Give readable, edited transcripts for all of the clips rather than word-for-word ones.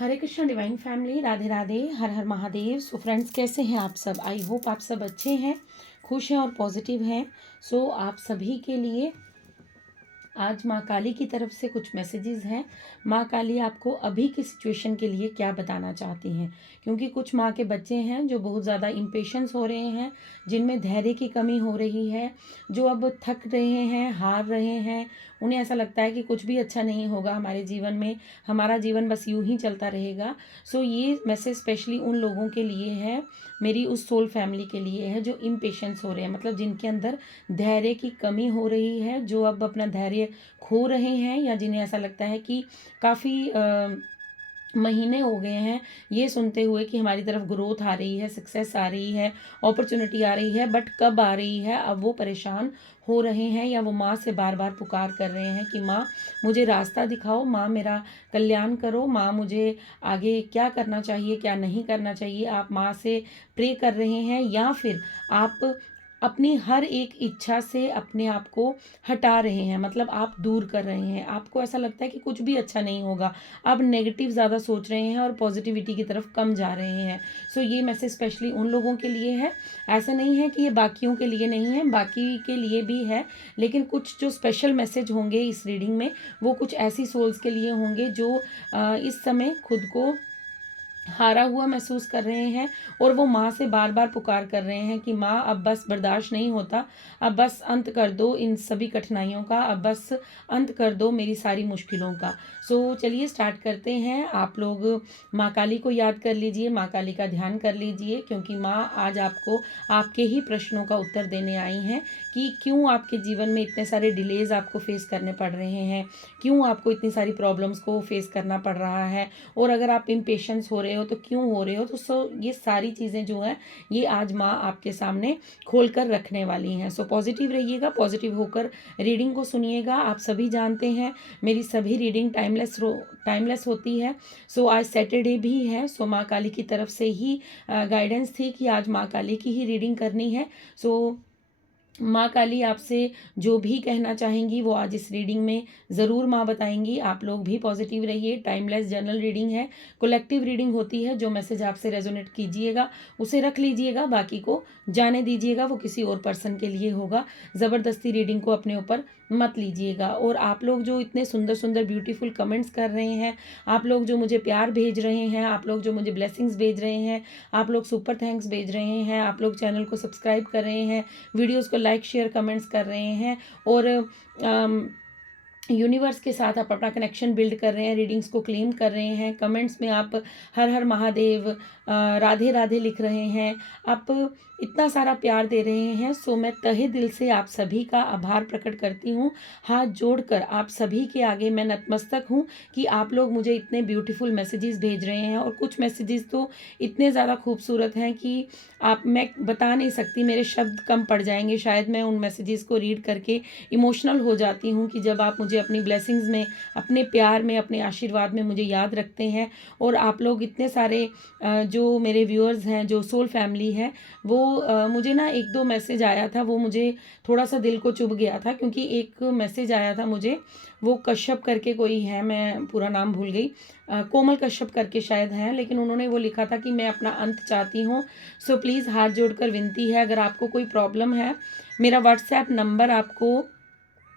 हरे Krishna divine family, Radhe Radhe, हर हर Mahadev. So friends, कैसे हैं आप सब? आई होप आप सब अच्छे हैं, खुश हैं और पॉजिटिव हैं। सो आप सभी के लिए आज माँ काली की तरफ से कुछ मैसेजेस हैं। माँ काली आपको अभी की सिचुएशन के लिए क्या बताना चाहती हैं, क्योंकि कुछ माँ के बच्चे हैं जो बहुत ज़्यादा इम्पेशंस हो रहे हैं, जिनमें धैर्य की कमी हो रही है, जो अब थक रहे हैं, हार रहे हैं। उन्हें ऐसा लगता है कि कुछ भी अच्छा नहीं होगा हमारे जीवन में, हमारा जीवन बस यूं ही चलता रहेगा। सो ये मैसेज स्पेशली उन लोगों के लिए है, मेरी उस सोल फैमिली के लिए है जो इम्पेशंस हो रहे हैं, मतलब जिनके अंदर धैर्य की कमी हो रही है, जो अब अपना धैर्य खो रहे हैं, या जिन्हें ऐसा लगता है कि काफ़ी महीने हो गए हैं ये सुनते हुए कि हमारी तरफ ग्रोथ आ रही है, सक्सेस आ रही है, अपॉर्चुनिटी आ रही है, बट कब आ रही है। अब वो परेशान हो रहे हैं, या वो माँ से बार बार पुकार कर रहे हैं कि माँ मुझे रास्ता दिखाओ, माँ मेरा कल्याण करो, माँ मुझे आगे क्या करना चाहिए, क्या नहीं करना चाहिए। आप माँ से प्रे कर रहे हैं, या फिर आप अपनी हर एक इच्छा से अपने आप को हटा रहे हैं, मतलब आप दूर कर रहे हैं। आपको ऐसा लगता है कि कुछ भी अच्छा नहीं होगा, आप नेगेटिव ज़्यादा सोच रहे हैं और पॉजिटिविटी की तरफ कम जा रहे हैं। सो ये मैसेज स्पेशली उन लोगों के लिए है। ऐसा नहीं है कि ये बाकियों के लिए नहीं है, बाकी के लिए भी है, लेकिन कुछ जो स्पेशल मैसेज होंगे इस रीडिंग में, वो कुछ ऐसी सोल्स के लिए होंगे जो इस समय खुद को हारा हुआ महसूस कर रहे हैं, और वो माँ से बार बार पुकार कर रहे हैं कि माँ अब बस बर्दाश्त नहीं होता, अब बस अंत कर दो इन सभी कठिनाइयों का, अब बस अंत कर दो मेरी सारी मुश्किलों का। सो चलिए स्टार्ट करते हैं। आप लोग माँ काली को याद कर लीजिए, माँ काली का ध्यान कर लीजिए, क्योंकि माँ आज आपको आपके ही प्रश्नों का उत्तर देने आई हैं कि क्यों आपके जीवन में इतने सारे डिलेज आपको फेस करने पड़ रहे हैं, क्यों आपको इतनी सारी प्रॉब्लम्स को फेस करना पड़ रहा है, और अगर आप इम्पेशंस हो रहे हो तो क्यों हो रहे हो। तो ये सारी चीज़ें जो हैं ये आज माँ आपके सामने खोल कर रखने वाली हैं। सो पॉजिटिव रहिएगा, पॉजिटिव होकर रीडिंग को सुनिएगा। आप सभी जानते हैं मेरी सभी रीडिंग टाइमलेस होती है। सो आज सैटरडे भी है, सो माँ काली की तरफ से ही गाइडेंस थी कि आज माँ काली की ही रीडिंग करनी है। सो माँ काली आपसे जो भी कहना चाहेंगी वो आज इस रीडिंग में ज़रूर माँ बताएंगी। आप लोग भी पॉजिटिव रहिए। टाइमलेस जनरल रीडिंग है, कलेक्टिव रीडिंग होती है। जो मैसेज आपसे रेजोनेट कीजिएगा उसे रख लीजिएगा, बाकी को जाने दीजिएगा, वो किसी और पर्सन के लिए होगा। ज़बरदस्ती रीडिंग को अपने ऊपर मत लीजिएगा। और आप लोग जो इतने सुंदर सुंदर ब्यूटीफुल कमेंट्स कर रहे हैं, आप लोग जो मुझे प्यार भेज रहे हैं, आप लोग जो मुझे ब्लेसिंग्स भेज रहे हैं, आप लोग सुपर थैंक्स भेज रहे हैं, आप लोग चैनल को सब्सक्राइब कर रहे हैं, वीडियोस को लाइक शेयर कमेंट्स कर रहे हैं, और यूनिवर्स के साथ आप अपना कनेक्शन बिल्ड कर रहे हैं, रीडिंग्स को क्लेम कर रहे हैं, कमेंट्स में आप हर हर महादेव, राधे राधे लिख रहे हैं, आप इतना सारा प्यार दे रहे हैं। सो मैं तहे दिल से आप सभी का आभार प्रकट करती हूँ। हाथ जोड़कर आप सभी के आगे मैं नतमस्तक हूँ कि आप लोग मुझे इतने ब्यूटीफुल मैसेजेस भेज रहे हैं, और कुछ मैसेजेस तो इतने ज़्यादा खूबसूरत हैं कि मैं बता नहीं सकती, मेरे शब्द कम पड़ जाएंगे शायद। मैं उन मैसेजेस को रीड करके इमोशनल हो जाती हूँ कि जब आप मुझे अपनी ब्लेसिंग्स में, अपने प्यार में, अपने आशीर्वाद में मुझे याद रखते हैं। और आप लोग इतने सारे जो मेरे व्यूअर्स हैं, जो सोल फैमिली है, वो मुझे ना एक दो मैसेज आया था, वो मुझे थोड़ा सा दिल को चुभ गया था, क्योंकि एक मैसेज आया था मुझे, वो कश्यप करके कोई है, मैं पूरा नाम भूल गई, कोमल कश्यप करके शायद हैं, लेकिन उन्होंने वो लिखा था कि मैं अपना अंत चाहती हूँ। सो प्लीज़ हाथ जोड़कर विनती है, अगर आपको कोई प्रॉब्लम है, मेरा व्हाट्सएप नंबर आपको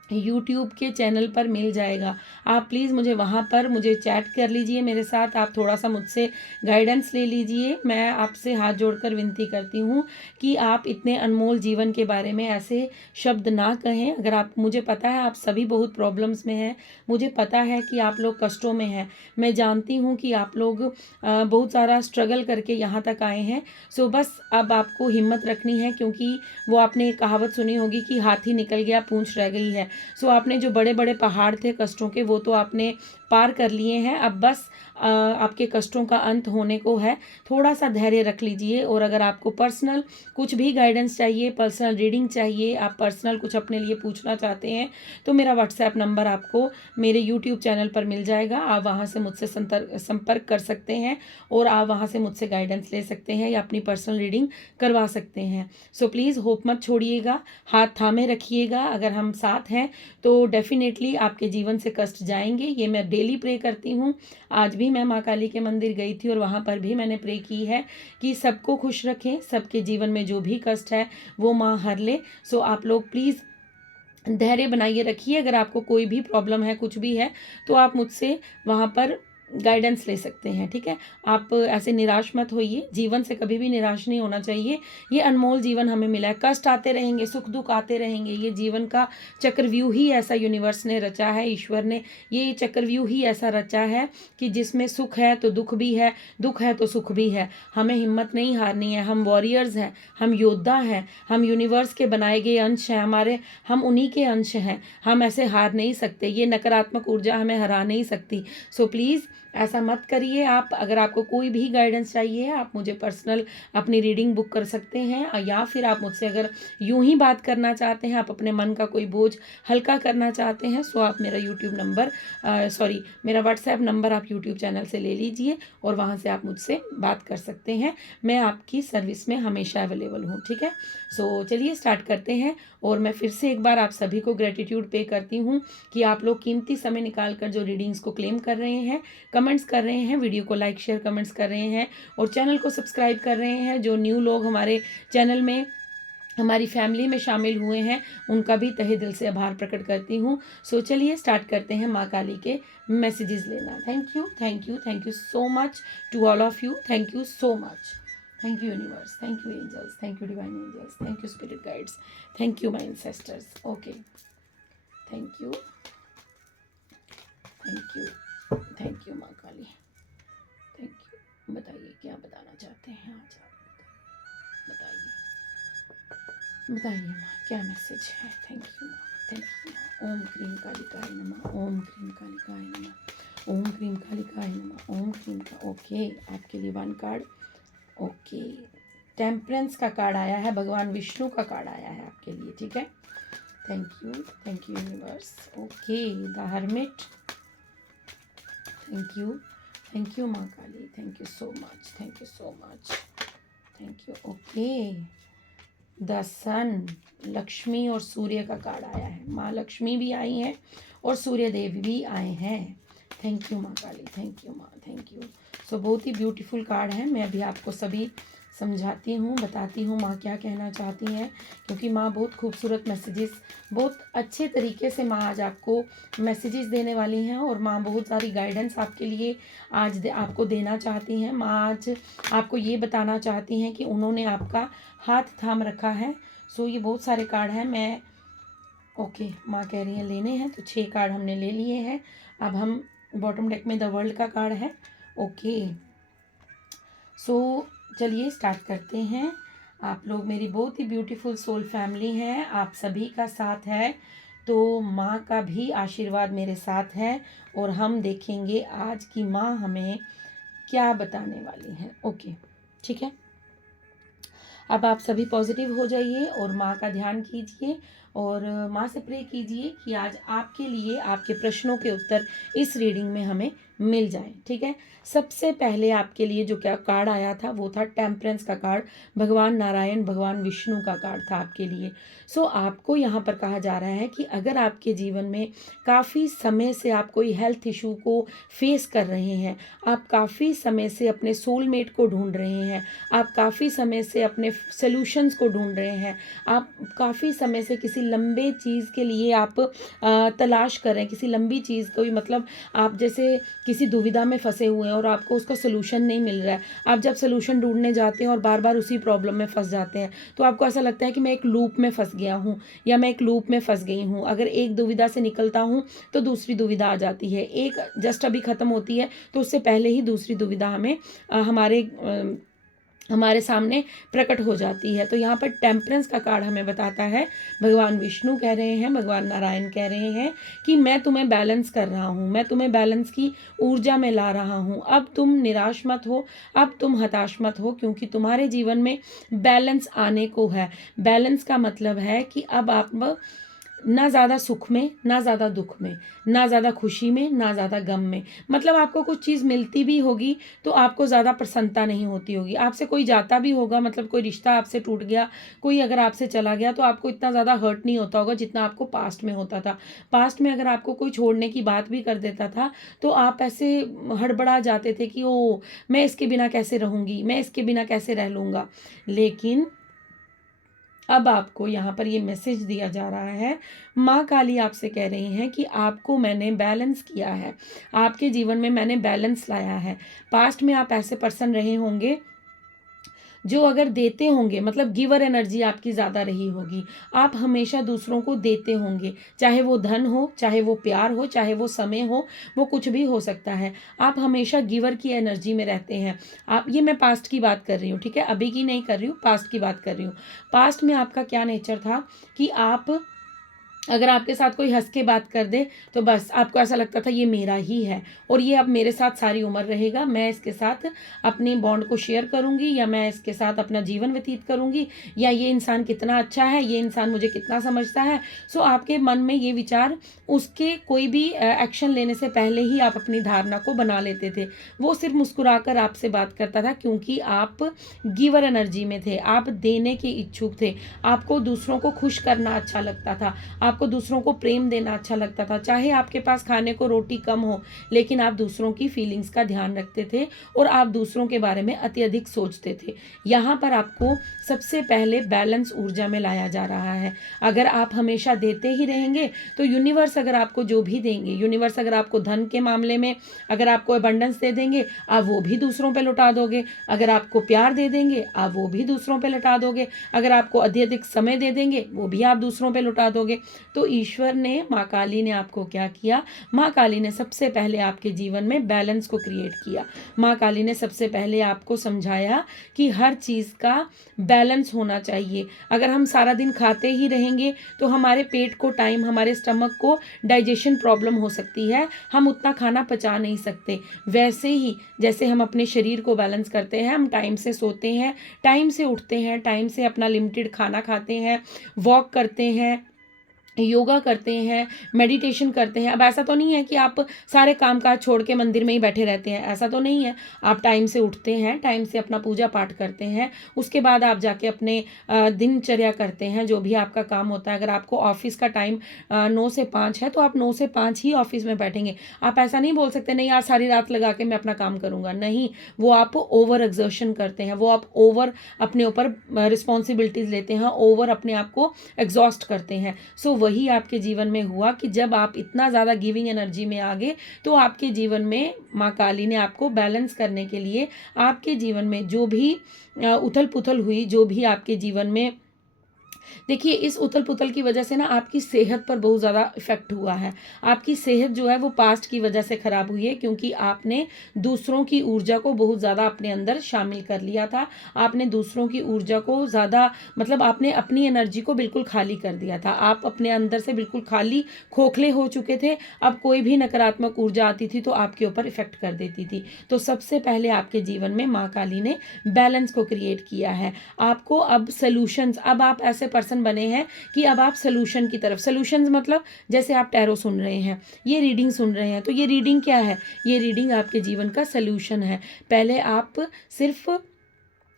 यूट्यूब के चैनल पर मिल जाएगा। आप प्लीज़ मुझे चैट कर लीजिए मेरे साथ, आप थोड़ा सा मुझसे गाइडेंस ले लीजिए। मैं आपसे हाथ जोड़कर विनती करती हूँ कि आप इतने अनमोल जीवन के बारे में ऐसे शब्द ना कहें। अगर आप, मुझे पता है आप सभी बहुत प्रॉब्लम्स में हैं, मुझे पता है कि आप लोग कष्टों में हैं, मैं जानती हूँ कि आप लोग बहुत सारा स्ट्रगल करके यहाँ तक आए हैं। सो बस अब आपको हिम्मत रखनी है, क्योंकि वो आपने एक कहावत सुनी होगी कि हाथी निकल गया पूंछ रह गई है। सो आपने जो बड़े बड़े पहाड़ थे कष्टों के, वो तो आपने पार कर लिए हैं। अब बस आपके कष्टों का अंत होने को है। थोड़ा सा धैर्य रख लीजिए। और अगर आपको पर्सनल कुछ भी गाइडेंस चाहिए, पर्सनल रीडिंग चाहिए, आप पर्सनल कुछ अपने लिए पूछना चाहते हैं, तो मेरा व्हाट्सएप नंबर आपको मेरे यूट्यूब चैनल पर मिल जाएगा। आप वहाँ से मुझसे संपर्क कर सकते हैं, और आप वहाँ से मुझसे गाइडेंस ले सकते हैं, या अपनी पर्सनल रीडिंग करवा सकते हैं। सो प्लीज़ होप मत छोड़िएगा, हाथ थामे रखिएगा। अगर हम साथ हैं तो डेफिनेटली आपके जीवन से कष्ट जाएंगे, ये मैं डेली प्रे करती हूँ। आज भी मैं माँ काली के मंदिर गई थी और वहाँ पर भी मैंने प्रे की है कि सबको खुश रखें, सबके जीवन में जो भी कष्ट है वो माँ हर ले। सो आप लोग प्लीज़ धैर्य बनाइए रखिए। अगर आपको कोई भी प्रॉब्लम है, कुछ भी है, तो आप मुझसे वहाँ पर गाइडेंस ले सकते हैं, ठीक है। आप ऐसे निराश मत होइए, जीवन से कभी भी निराश नहीं होना चाहिए। ये अनमोल जीवन हमें मिला है, कष्ट आते रहेंगे, सुख दुख आते रहेंगे, ये जीवन का चक्रव्यूह ही ऐसा यूनिवर्स ने रचा है, ईश्वर ने ये चक्रव्यूह ही ऐसा रचा है कि जिसमें सुख है तो दुख भी है, दुख है तो सुख भी है। हमें हिम्मत नहीं हारनी है, हम वॉरियर्स हैं, हम योद्धा हैं, हम यूनिवर्स के बनाए गए अंश हैं, हम उन्हीं के अंश हैं। हम ऐसे हार नहीं सकते, ये नकारात्मक ऊर्जा हमें हरा नहीं सकती। सो प्लीज़ ऐसा मत करिए। आप अगर आपको कोई भी गाइडेंस चाहिए, आप मुझे पर्सनल अपनी रीडिंग बुक कर सकते हैं, या फिर आप मुझसे अगर यूं ही बात करना चाहते हैं, आप अपने मन का कोई बोझ हल्का करना चाहते हैं, सो आप मेरा मेरा व्हाट्सएप नंबर आप यूट्यूब चैनल से ले लीजिए और वहाँ से आप मुझसे बात कर सकते हैं। मैं आपकी सर्विस में हमेशा अवेलेबल हूँ, ठीक है। सो चलिए स्टार्ट करते हैं। और मैं फिर से एक बार आप सभी को ग्रेटिट्यूड पे करती हूँ कि आप लोग कीमती समय निकाल कर जो रीडिंग्स को क्लेम कर रहे हैं, कमेंट्स कर रहे हैं, वीडियो को लाइक शेयर कमेंट्स कर रहे हैं और चैनल को सब्सक्राइब कर रहे हैं। जो न्यू लोग हमारे चैनल में, हमारी फैमिली में शामिल हुए हैं, उनका भी तहे दिल से आभार प्रकट करती हूँ। सो चलिए स्टार्ट करते हैं माँ काली के मैसेजेस लेना। Thank you, thank you, thank you so much to all of you. Thank you so much. Thank you universe, thank you angels, thank you divine angels, thank you spirit guides, thank you my ancestors. Okay, thank you, thank you, thank you माँ Kali, thank you. बताइए क्या बताना चाहते हैं आज आप, बताइए माँ क्या मैसेज है। थैंक यू माँ, थैंक यू माँ। ओम क्रीम कालिकाय नमः, ओम क्रीम कालिकाय नमः, ओम क्रीम कालिकाय नमः, ओम क्रीम का। ओके, आपके लिए 1 कार्ड। ओके, टेम्परेंस का कार्ड आया है, भगवान विष्णु का कार्ड आया है आपके लिए, ठीक है। Thank you universe. Okay, the hermit, thank you माँ Kali, thank you so much, thank you so much, thank you. Okay, the sun, Lakshmi और सूर्य का कार्ड आया है। माँ लक्ष्मी भी आई हैं और सूर्य देव भी आए हैं। थैंक यू माँ काली, थैंक यू माँ, थैंक यू। सो बहुत ही ब्यूटीफुल कार्ड है। मैं अभी आपको सभी समझाती हूँ, बताती हूँ माँ क्या कहना चाहती हैं, क्योंकि माँ बहुत खूबसूरत मैसेजेस, बहुत अच्छे तरीके से माँ आज आपको मैसेजेस देने वाली हैं और माँ बहुत सारी गाइडेंस आपके लिए आज आपको देना चाहती हैं। माँ आज आपको ये बताना चाहती हैं कि उन्होंने आपका हाथ थाम रखा है। सो ये बहुत सारे कार्ड हैं। मैं ओके, माँ कह रही हैं लेने हैं, तो 6 कार्ड हमने ले लिए हैं। अब हम बॉटम डेक में द वर्ल्ड का कार्ड है। ओके, सो चलिए स्टार्ट करते हैं। आप लोग मेरी बहुत ही ब्यूटीफुल सोल फैमिली हैं, आप सभी का साथ है, तो माँ का भी आशीर्वाद मेरे साथ है और हम देखेंगे आज की माँ हमें क्या बताने वाली हैं। ओके, ठीक है। अब आप सभी पॉजिटिव हो जाइए और माँ का ध्यान कीजिए और माँ से प्रे कीजिए कि आज आपके लिए आपके प्रश्नों के उत्तर इस रीडिंग में हमें मिल जाए, ठीक है। सबसे पहले आपके लिए जो क्या कार्ड आया था वो था टेम्परेंस का कार्ड, भगवान नारायण, भगवान विष्णु का कार्ड था आपके लिए। सो आपको यहाँ पर कहा जा रहा है कि अगर आपके जीवन में काफ़ी समय से आप कोई हेल्थ इशू को फेस कर रहे हैं, आप काफ़ी समय से अपने सोलमेट को ढूंढ रहे हैं, आप काफ़ी समय से अपने सॉल्यूशंस को ढूंढ रहे हैं, आप काफ़ी समय से किसी लंबे चीज़ के लिए आप तलाश कर रहे हैं, किसी लंबी चीज़ को, मतलब आप जैसे किसी दुविधा में फंसे हुए हैं और आपको उसका सलूशन नहीं मिल रहा है। आप जब सलूशन ढूंढने जाते हैं और बार बार उसी प्रॉब्लम में फंस जाते हैं, तो आपको ऐसा लगता है कि मैं एक लूप में फंस गया हूँ या मैं एक लूप में फंस गई हूँ। अगर एक दुविधा से निकलता हूँ तो दूसरी दुविधा आ जाती है, एक जस्ट अभी ख़त्म होती है तो उससे पहले ही दूसरी दुविधा हमें हमारे सामने प्रकट हो जाती है। तो यहाँ पर टेम्परेंस का कार्ड हमें बताता है, भगवान विष्णु कह रहे हैं, भगवान नारायण कह रहे हैं कि मैं तुम्हें बैलेंस कर रहा हूँ, मैं तुम्हें बैलेंस की ऊर्जा में ला रहा हूँ। अब तुम निराश मत हो, अब तुम हताश मत हो, क्योंकि तुम्हारे जीवन में बैलेंस आने को है। बैलेंस का मतलब है कि अब आप ना ज़्यादा सुख में, ना ज़्यादा दुख में, ना ज़्यादा खुशी में, ना ज़्यादा गम में। मतलब आपको कुछ चीज़ मिलती भी होगी तो आपको ज़्यादा प्रसन्नता नहीं होती होगी। आपसे कोई जाता भी होगा, मतलब कोई रिश्ता आपसे टूट गया, कोई अगर आपसे चला गया तो आपको इतना ज़्यादा हर्ट नहीं होता होगा जितना आपको पास्ट में होता था। पास्ट में अगर आपको कोई छोड़ने की बात भी कर देता था तो आप ऐसे हड़बड़ा जाते थे कि ओ, मैं इसके बिना कैसे रहूँगी, मैं इसके बिना कैसे रह लूँगा। लेकिन अब आपको यहाँ पर ये मैसेज दिया जा रहा है, माँ काली आपसे कह रही हैं कि आपको मैंने बैलेंस किया है, आपके जीवन में मैंने बैलेंस लाया है। पास्ट में आप ऐसे पर्सन रहे होंगे जो अगर देते होंगे, मतलब गिवर एनर्जी आपकी ज़्यादा रही होगी। आप हमेशा दूसरों को देते होंगे, चाहे वो धन हो, चाहे वो प्यार हो, चाहे वो समय हो, वो कुछ भी हो सकता है। आप हमेशा गिवर की एनर्जी में रहते हैं। आप, ये मैं पास्ट की बात कर रही हूँ, ठीक है, अभी की नहीं कर रही हूँ, पास्ट की बात कर रही हूँ। पास्ट में आपका क्या नेचर था कि आप, अगर आपके साथ कोई हंस के बात कर दे तो बस आपको ऐसा लगता था ये मेरा ही है और ये अब मेरे साथ सारी उम्र रहेगा, मैं इसके साथ अपनी बॉन्ड को शेयर करूंगी, या मैं इसके साथ अपना जीवन व्यतीत करूंगी, या ये इंसान कितना अच्छा है, ये इंसान मुझे कितना समझता है। सो आपके मन में ये विचार, उसके कोई भी एक्शन लेने से पहले ही आप अपनी धारणा को बना लेते थे। वो सिर्फ मुस्कुराकर आपसे बात करता था क्योंकि आप गिवर एनर्जी में थे, आप देने के इच्छुक थे, आपको दूसरों को खुश करना अच्छा लगता था, आपको दूसरों को प्रेम देना अच्छा लगता था। चाहे आपके पास खाने को रोटी कम हो, लेकिन आप दूसरों की फीलिंग्स का ध्यान रखते थे और आप दूसरों के बारे में अत्यधिक सोचते थे। यहाँ पर आपको सबसे पहले बैलेंस ऊर्जा में लाया जा रहा है। अगर आप हमेशा देते ही रहेंगे तो यूनिवर्स अगर आपको जो भी देंगे, यूनिवर्स अगर आपको धन के मामले में अगर आपको अबंडेंस दे देंगे, आप वो भी दूसरों पे लुटा दोगे। अगर आपको प्यार दे देंगे, आप वो भी दूसरों पे लुटा दोगे। अगर आपको अत्यधिक समय दे देंगे, वो भी आप दूसरों पे लुटा दोगे। तो ईश्वर ने, माँ काली ने आपको क्या किया? माँ काली ने सबसे पहले आपके जीवन में बैलेंस को क्रिएट किया। माँ काली ने सबसे पहले आपको समझाया कि हर चीज़ का बैलेंस होना चाहिए। अगर हम सारा दिन खाते ही रहेंगे तो हमारे पेट को टाइम, हमारे स्टमक को डाइजेशन प्रॉब्लम हो सकती है, हम उतना खाना पचा नहीं सकते। वैसे ही जैसे हम अपने शरीर को बैलेंस करते हैं, हम टाइम से सोते हैं, टाइम से उठते हैं, टाइम से अपना लिमिटेड खाना खाते हैं, वॉक करते हैं, योगा करते हैं, मेडिटेशन करते हैं। अब ऐसा तो नहीं है कि आप सारे काम काज छोड़ के मंदिर में ही बैठे रहते हैं, ऐसा तो नहीं है। आप टाइम से उठते हैं, टाइम से अपना पूजा पाठ करते हैं, उसके बाद आप जाके अपने दिनचर्या करते हैं, जो भी आपका काम होता है। अगर आपको ऑफिस का टाइम 9 से 5 है तो आप 9 से 5 ही ऑफिस में बैठेंगे। आप ऐसा नहीं बोल सकते नहीं आज सारी रात लगा के मैं अपना काम करूंगा, नहीं। वो आप ओवर एग्जर्शन करते हैं, वो आप ओवर अपने ऊपर रिस्पॉन्सिबिलिटीज लेते हैं, ओवर अपने आप को एग्जॉस्ट करते हैं। सो वही आपके जीवन में हुआ कि जब आप इतना ज़्यादा गिविंग एनर्जी में आ गए तो आपके जीवन में माँ काली ने आपको बैलेंस करने के लिए, आपके जीवन में जो भी उथल पुथल हुई, जो भी आपके जीवन में, देखिए इस उथल पुथल की वजह से ना आपकी सेहत पर बहुत ज़्यादा इफेक्ट हुआ है। आपकी सेहत जो है वो पास्ट की वजह से खराब हुई है क्योंकि आपने दूसरों की ऊर्जा को बहुत ज़्यादा अपने अंदर शामिल कर लिया था। आपने दूसरों की ऊर्जा को ज़्यादा, मतलब आपने अपनी एनर्जी को बिल्कुल खाली कर दिया था। आप अपने अंदर से बिल्कुल खाली, खोखले हो चुके थे। अब कोई भी नकारात्मक ऊर्जा आती थी तो आपके ऊपर इफेक्ट कर देती थी। तो सबसे पहले आपके जीवन में माँ काली ने बैलेंस को क्रिएट किया है। आपको अब सॉल्यूशंस, अब आप ऐसे पर्सन बने हैं कि अब आप सॉल्यूशन की तरफ, सॉल्यूशंस मतलब जैसे आप टैरो सुन रहे हैं, ये रीडिंग सुन रहे हैं, तो ये रीडिंग क्या है? ये रीडिंग आपके जीवन का सॉल्यूशन है। पहले आप सिर्फ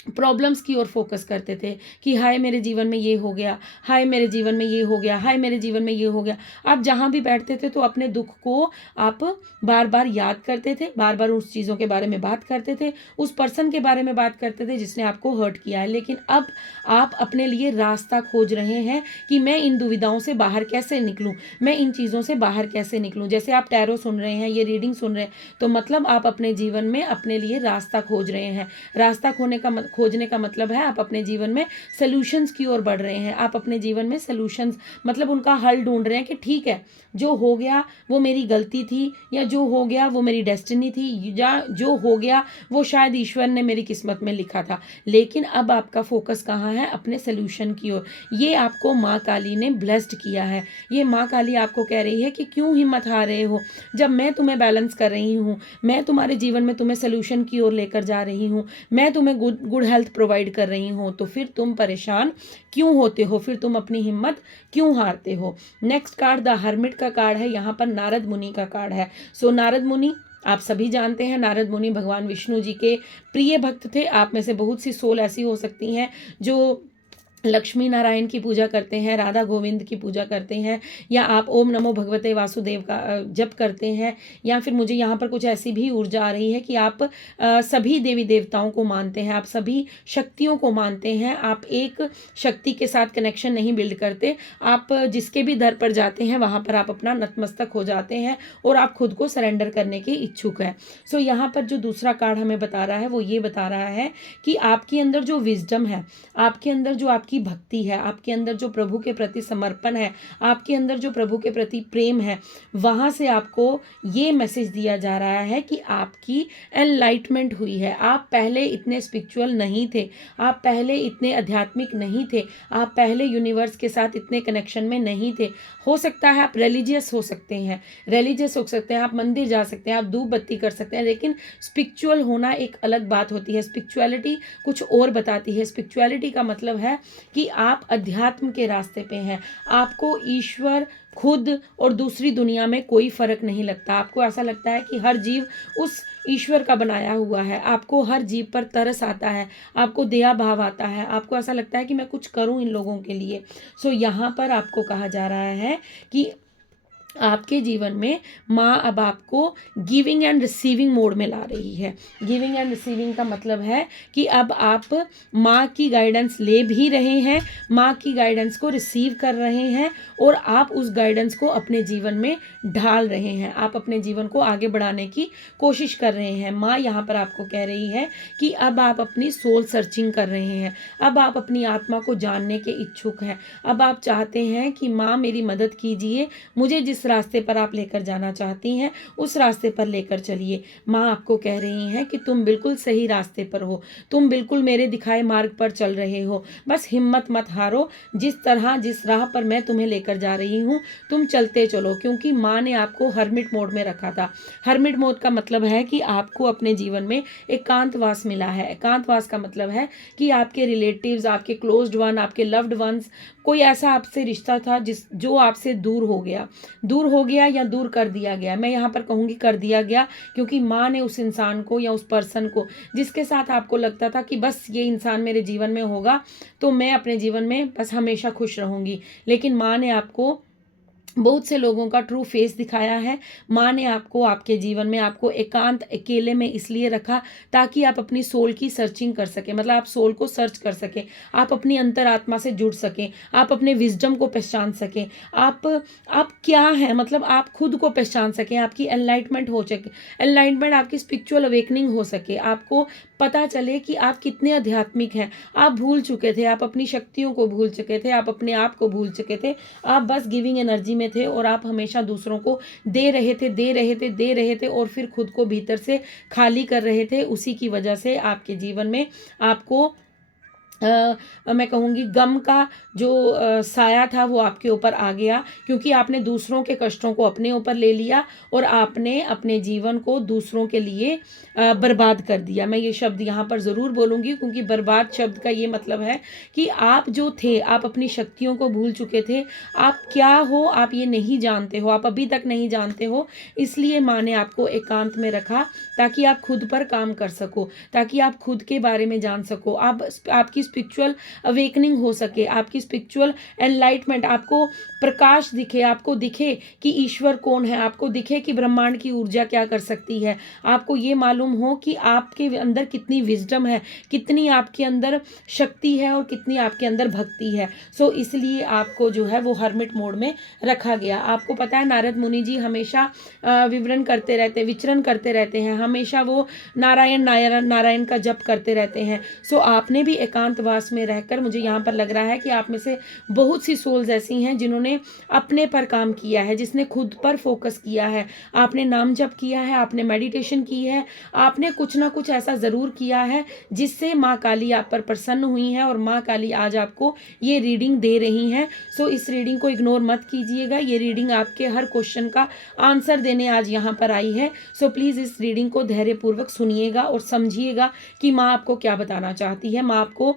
प्रॉब्लम्स की ओर फोकस करते थे कि हाय मेरे जीवन में ये हो गया, हाय मेरे जीवन में ये हो गया, हाय मेरे जीवन में ये हो गया। आप जहाँ भी बैठते थे तो अपने दुख को आप बार बार याद करते थे, बार बार उस चीज़ों के बारे में बात करते थे, उस पर्सन के बारे में बात करते थे जिसने आपको हर्ट किया है। लेकिन अब आप अपने लिए रास्ता खोज रहे हैं कि मैं इन दुविधाओं से बाहर कैसे निकलूं, मैं इन चीज़ों से बाहर कैसे निकलूं। जैसे आप टैरो सुन रहे हैं, ये रीडिंग सुन रहे हैं, तो मतलब आप अपने जीवन में अपने लिए रास्ता खोज रहे हैं। रास्ता खोजने का मतलब है आप अपने जीवन में सॉल्यूशंस की ओर बढ़ रहे हैं। आप अपने जीवन में सॉल्यूशंस मतलब उनका हल ढूंढ रहे हैं कि ठीक है, जो हो गया वो मेरी गलती थी, या जो हो गया वो मेरी डेस्टिनी थी, या जो हो गया वो शायद ईश्वर ने मेरी किस्मत में लिखा था। लेकिन अब आपका फोकस कहाँ है? अपने सॉल्यूशन की ओर। ये आपको माँ काली ने ब्लेस्ड किया है। ये माँ काली आपको कह रही है कि क्यों हिम्मत हार रहे हो, जब मैं तुम्हें बैलेंस कर रही हूँ, मैं तुम्हारे जीवन में तुम्हें सॉल्यूशन की ओर लेकर जा रही हूँ, मैं तुम्हें गुड हेल्थ प्रोवाइड कर रही हूँ, तो फिर तुम परेशान क्यों होते हो, फिर तुम अपनी हिम्मत क्यों हारते हो। नेक्स्ट कार्ड द हर्मिट का कार्ड है, यहाँ पर नारद मुनि का कार्ड है। सो नारद मुनि आप सभी जानते हैं, नारद मुनि भगवान विष्णु जी के प्रिय भक्त थे। आप में से बहुत सी सोल ऐसी हो सकती हैं जो लक्ष्मी नारायण की पूजा करते हैं, राधा गोविंद की पूजा करते हैं, या आप ओम नमो भगवते वासुदेव का जप करते हैं, या फिर मुझे यहाँ पर कुछ ऐसी भी ऊर्जा आ रही है कि आप सभी देवी देवताओं को मानते हैं, आप सभी शक्तियों को मानते हैं। आप एक शक्ति के साथ कनेक्शन नहीं बिल्ड करते, आप जिसके भी दर पर जाते हैं वहाँ पर आप अपना नतमस्तक हो जाते हैं और आप खुद को सरेंडर करने के इच्छुक हैं। सो यहाँ पर जो दूसरा कार्ड हमें बता रहा है वो ये बता रहा है कि आपके अंदर जो विजडम है, आपके अंदर जो आपकी भक्ति है, आपके अंदर जो प्रभु के प्रति समर्पण है, आपके अंदर जो प्रभु के प्रति प्रेम है, वहां से आपको ये मैसेज दिया जा रहा है कि आपकी एनलाइटमेंट हुई है। आप पहले इतने स्पिरिचुअल नहीं थे, आप पहले इतने आध्यात्मिक नहीं थे, आप पहले यूनिवर्स के साथ इतने कनेक्शन में नहीं थे। हो सकता है आप रिलीजियस हो सकते हैं, रिलीजियस हो सकते हैं, आप मंदिर जा सकते हैं, आप धूप बत्ती कर सकते हैं, लेकिन स्पिरिचुअल होना एक अलग बात होती है। स्पिरिचुअलिटी कुछ और बताती है। स्पिरिचुअलिटी का मतलब है कि आप अध्यात्म के रास्ते पे हैं, आपको ईश्वर, खुद और दूसरी दुनिया में कोई फर्क नहीं लगता। आपको ऐसा लगता है कि हर जीव उस ईश्वर का बनाया हुआ है, आपको हर जीव पर तरस आता है, आपको दया भाव आता है, आपको ऐसा लगता है कि मैं कुछ करूं इन लोगों के लिए। सो यहाँ पर आपको कहा जा रहा है कि आपके जीवन में माँ अब आपको गिविंग एंड रिसीविंग मोड में ला रही है। गिविंग एंड रिसीविंग का मतलब है कि अब आप माँ की गाइडेंस ले भी रहे हैं, माँ की गाइडेंस को रिसीव कर रहे हैं और आप उस गाइडेंस को अपने जीवन में ढाल रहे हैं, आप अपने जीवन को आगे बढ़ाने की कोशिश कर रहे हैं। माँ यहाँ पर आपको कह रही है कि अब आप अपनी सोल सर्चिंग कर रहे हैं, अब आप अपनी आत्मा को जानने के इच्छुक हैं, अब आप चाहते हैं कि माँ मेरी मदद कीजिए, मुझे जिस रास्ते पर आप लेकर जाना चाहती हैं उस रास्ते पर लेकर चलिए। माँ आपको कह रही हैं कि तुम बिल्कुल सही रास्ते पर हो, तुम बिल्कुल मेरे दिखाए मार्ग पर चल रहे हो, बस हिम्मत मत हारो, जिस तरह जिस राह पर मैं तुम्हें लेकर जा रही हूँ तुम चलते चलो। क्योंकि माँ ने आपको हर्मिट मोड में रखा था। हर्मिट मोड का मतलब है कि आपको अपने जीवन में एकांतवास मिला है। एकांतवास का मतलब है कि आपके रिलेटिव्स, आपके क्लोज्ड वन, आपके लव्ड वंस, कोई ऐसा आपसे रिश्ता था जो आपसे दूर हो गया या दूर कर दिया गया। मैं यहाँ पर कहूँगी कर दिया गया, क्योंकि माँ ने उस इंसान को या उस पर्सन को जिसके साथ आपको लगता था कि बस ये इंसान मेरे जीवन में होगा तो मैं अपने जीवन में बस हमेशा खुश रहूँगी, लेकिन माँ ने आपको बहुत से लोगों का ट्रू फेस दिखाया है। माँ ने आपको आपके जीवन में आपको एकांत अकेले में इसलिए रखा ताकि आप अपनी सोल की सर्चिंग कर सकें, मतलब आप सोल को सर्च कर सकें, आप अपनी अंतरात्मा से जुड़ सकें, आप अपने विजडम को पहचान सकें, आप क्या हैं, मतलब आप खुद को पहचान सकें, आपकी एनलाइटमेंट हो सके, एनलाइटमेंट आपकी स्पिरिचुअल अवेकनिंग हो सके, आपको पता चले कि आप कितने आध्यात्मिक हैं। आप भूल चुके थे, आप अपनी शक्तियों को भूल चुके थे, आप अपने आप को भूल चुके थे, आप बस गिविंग एनर्जी में थे और आप हमेशा दूसरों को दे रहे थे और फिर खुद को भीतर से खाली कर रहे थे। उसी की वजह से आपके जीवन में आपको मैं कहूँगी गम का जो साया था वो आपके ऊपर आ गया, क्योंकि आपने दूसरों के कष्टों को अपने ऊपर ले लिया और आपने अपने जीवन को दूसरों के लिए बर्बाद कर दिया। मैं ये शब्द यहाँ पर ज़रूर बोलूँगी, क्योंकि बर्बाद शब्द का ये मतलब है कि आप जो थे, आप अपनी शक्तियों को भूल चुके थे, आप क्या हो आप ये नहीं जानते हो, आप अभी तक नहीं जानते हो। इसलिए माँ ने आपको एकांत में रखा ताकि आप खुद पर काम कर सको, ताकि आप खुद के बारे में जान सको, आपकी स्पिरिचुअल अवेकनिंग हो सके, आपकी स्पिरिचुअल एनलाइटमेंट, आपको प्रकाश दिखे, आपको दिखे कि ईश्वर कौन है, आपको दिखे कि ब्रह्मांड की ऊर्जा क्या कर सकती है, आपको ये मालूम हो कि आपके अंदर कितनी विजडम है, कितनी आपके अंदर शक्ति है और कितनी आपके अंदर भक्ति है। सो इसलिए आपको जो है वो हर्मिट मोड में रखा गया। आपको पता है नारद मुनि जी हमेशा विचरण करते रहते हैं, हमेशा वो नारायण नारायण का जप करते रहते हैं। सो आपने भी एकांत एकांतवास में रहकर मुझे यहाँ पर लग रहा है कि आप में से बहुत सी सोल्स ऐसी हैं जिन्होंने अपने पर काम किया है, जिसने खुद पर फोकस किया है, आपने नाम जप किया है, आपने मेडिटेशन की है, आपने कुछ ना कुछ ऐसा ज़रूर किया है जिससे माँ काली आप पर प्रसन्न हुई है और माँ काली आज आपको ये रीडिंग दे रही हैं। सो इस रीडिंग को इग्नोर मत कीजिएगा, ये रीडिंग आपके हर क्वेश्चन का आंसर देने आज यहाँ पर आई है। सो प्लीज़ इस रीडिंग को धैर्यपूर्वक सुनिएगा और समझिएगा कि माँ आपको क्या बताना चाहती है, माँ आपको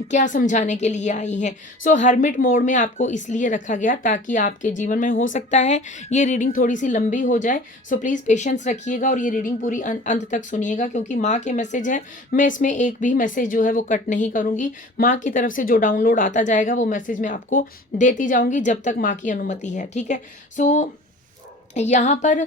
क्या समझाने के लिए आई है। सो हर्मिट मोड में आपको इसलिए रखा गया ताकि आपके जीवन में हो सकता है ये रीडिंग थोड़ी सी लंबी हो जाए। सो प्लीज़ पेशेंस रखिएगा और ये रीडिंग पूरी अंत तक सुनिएगा, क्योंकि माँ के मैसेज है, मैं इसमें एक भी मैसेज जो है वो कट नहीं करूँगी। माँ की तरफ से जो डाउनलोड आता जाएगा वो मैसेज मैं आपको देती जाऊँगी जब तक माँ की अनुमति है, ठीक है। सो यहाँ पर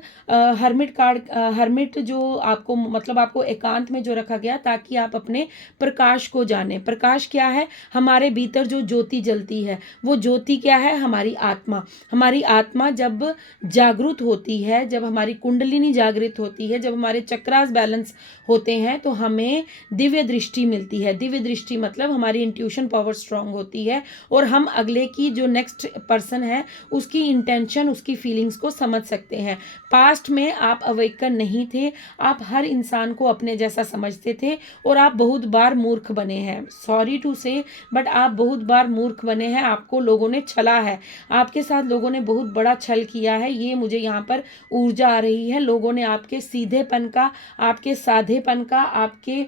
हर्मिट कार्ड, हर्मिट जो आपको मतलब आपको एकांत में जो रखा गया ताकि आप अपने प्रकाश को जानें। प्रकाश क्या है? हमारे भीतर जो ज्योति जलती है, वो ज्योति क्या है? हमारी आत्मा। हमारी आत्मा जब जागृत होती है, जब हमारी कुंडलिनी जागृत होती है, जब हमारे चक्रास बैलेंस होते हैं, तो हमें दिव्य दृष्टि मिलती है। दिव्य दृष्टि मतलब हमारी इंट्यूशन पावर स्ट्रांग होती है और हम अगले की जो नेक्स्ट पर्सन है उसकी इंटेंशन, उसकी फीलिंग्स को समझ सकते हैं। पास्ट में आप अवेकन नहीं थे, आप हर इंसान को अपने जैसा समझते थे और आप बहुत बार मूर्ख बने हैं। सॉरी टू से, बट आप बहुत बार मूर्ख बने हैं, आपको लोगों ने छला है, आपके साथ लोगों ने बहुत बड़ा छल किया है। ये मुझे यहाँ पर ऊर्जा आ रही है। लोगों ने आपके सीधेपन का, आपके साधेपन का, आपके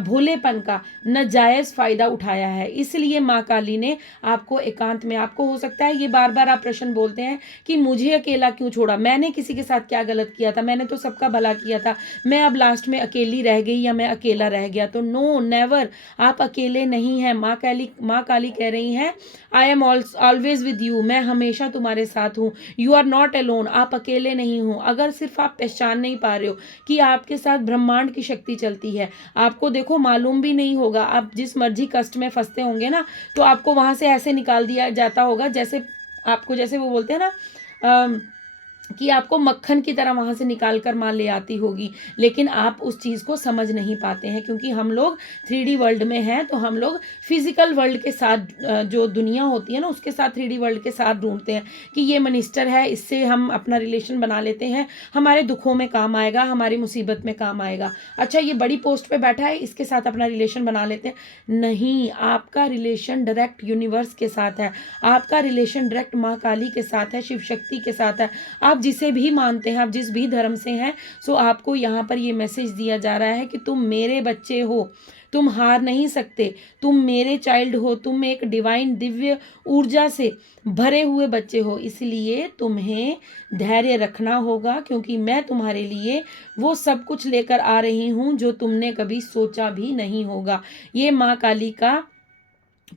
भोलेपन का नाजायज फायदा उठाया है। इसलिए माँ काली ने आपको एकांत में, आपको हो सकता है ये बार बार आप प्रश्न बोलते हैं कि मुझे अकेला क्यों छोड़ा, मैंने किसी के साथ क्या गलत किया था, मैंने तो सबका भला किया था, मैं अब लास्ट में अकेली रह गई या मैं अकेला रह गया। तो नो, नेवर, आप अकेले नहीं हैं। माँ काली कह रही हैं I am always with you, मैं हमेशा तुम्हारे साथ हूँ। यू आर नॉट अलोन, आप अकेले नहीं हो। अगर सिर्फ आप पहचान नहीं पा रहे हो कि आपके साथ ब्रह्मांड की शक्ति चलती है, आपको देखो मालूम भी नहीं होगा, आप जिस मर्जी कष्ट में फंसते होंगे ना, तो आपको वहां से ऐसे निकाल दिया जाता होगा जैसे आपको, जैसे वो बोलते हैं ना कि आपको मक्खन की तरह वहां से निकाल कर माँ ले आती होगी। लेकिन आप उस चीज़ को समझ नहीं पाते हैं, क्योंकि हम लोग 3D वर्ल्ड में हैं, तो हम लोग फिजिकल वर्ल्ड के साथ, जो दुनिया होती है ना उसके साथ 3D वर्ल्ड के साथ ढूंढते हैं कि ये मिनिस्टर है, इससे हम अपना रिलेशन बना लेते हैं, हमारे दुखों में काम आएगा, हमारी मुसीबत में काम आएगा। अच्छा, ये बड़ी पोस्ट पे बैठा है, इसके साथ अपना रिलेशन बना लेते हैं। नहीं, आपका रिलेशन डायरेक्ट यूनिवर्स के साथ है, आपका रिलेशन डायरेक्ट माँ काली के साथ है, शिव शक्ति के साथ है। आप जिसे भी मानते हैं, आप जिस भी धर्म से हैं, सो आपको यहाँ पर ये मैसेज दिया जा रहा है कि तुम मेरे बच्चे हो, तुम हार नहीं सकते, तुम मेरे चाइल्ड हो, तुम एक डिवाइन दिव्य ऊर्जा से भरे हुए बच्चे हो। इसलिए तुम्हें धैर्य रखना होगा, क्योंकि मैं तुम्हारे लिए वो सब कुछ लेकर आ रही हूँ जो तुमने कभी सोचा भी नहीं होगा। ये माँ काली का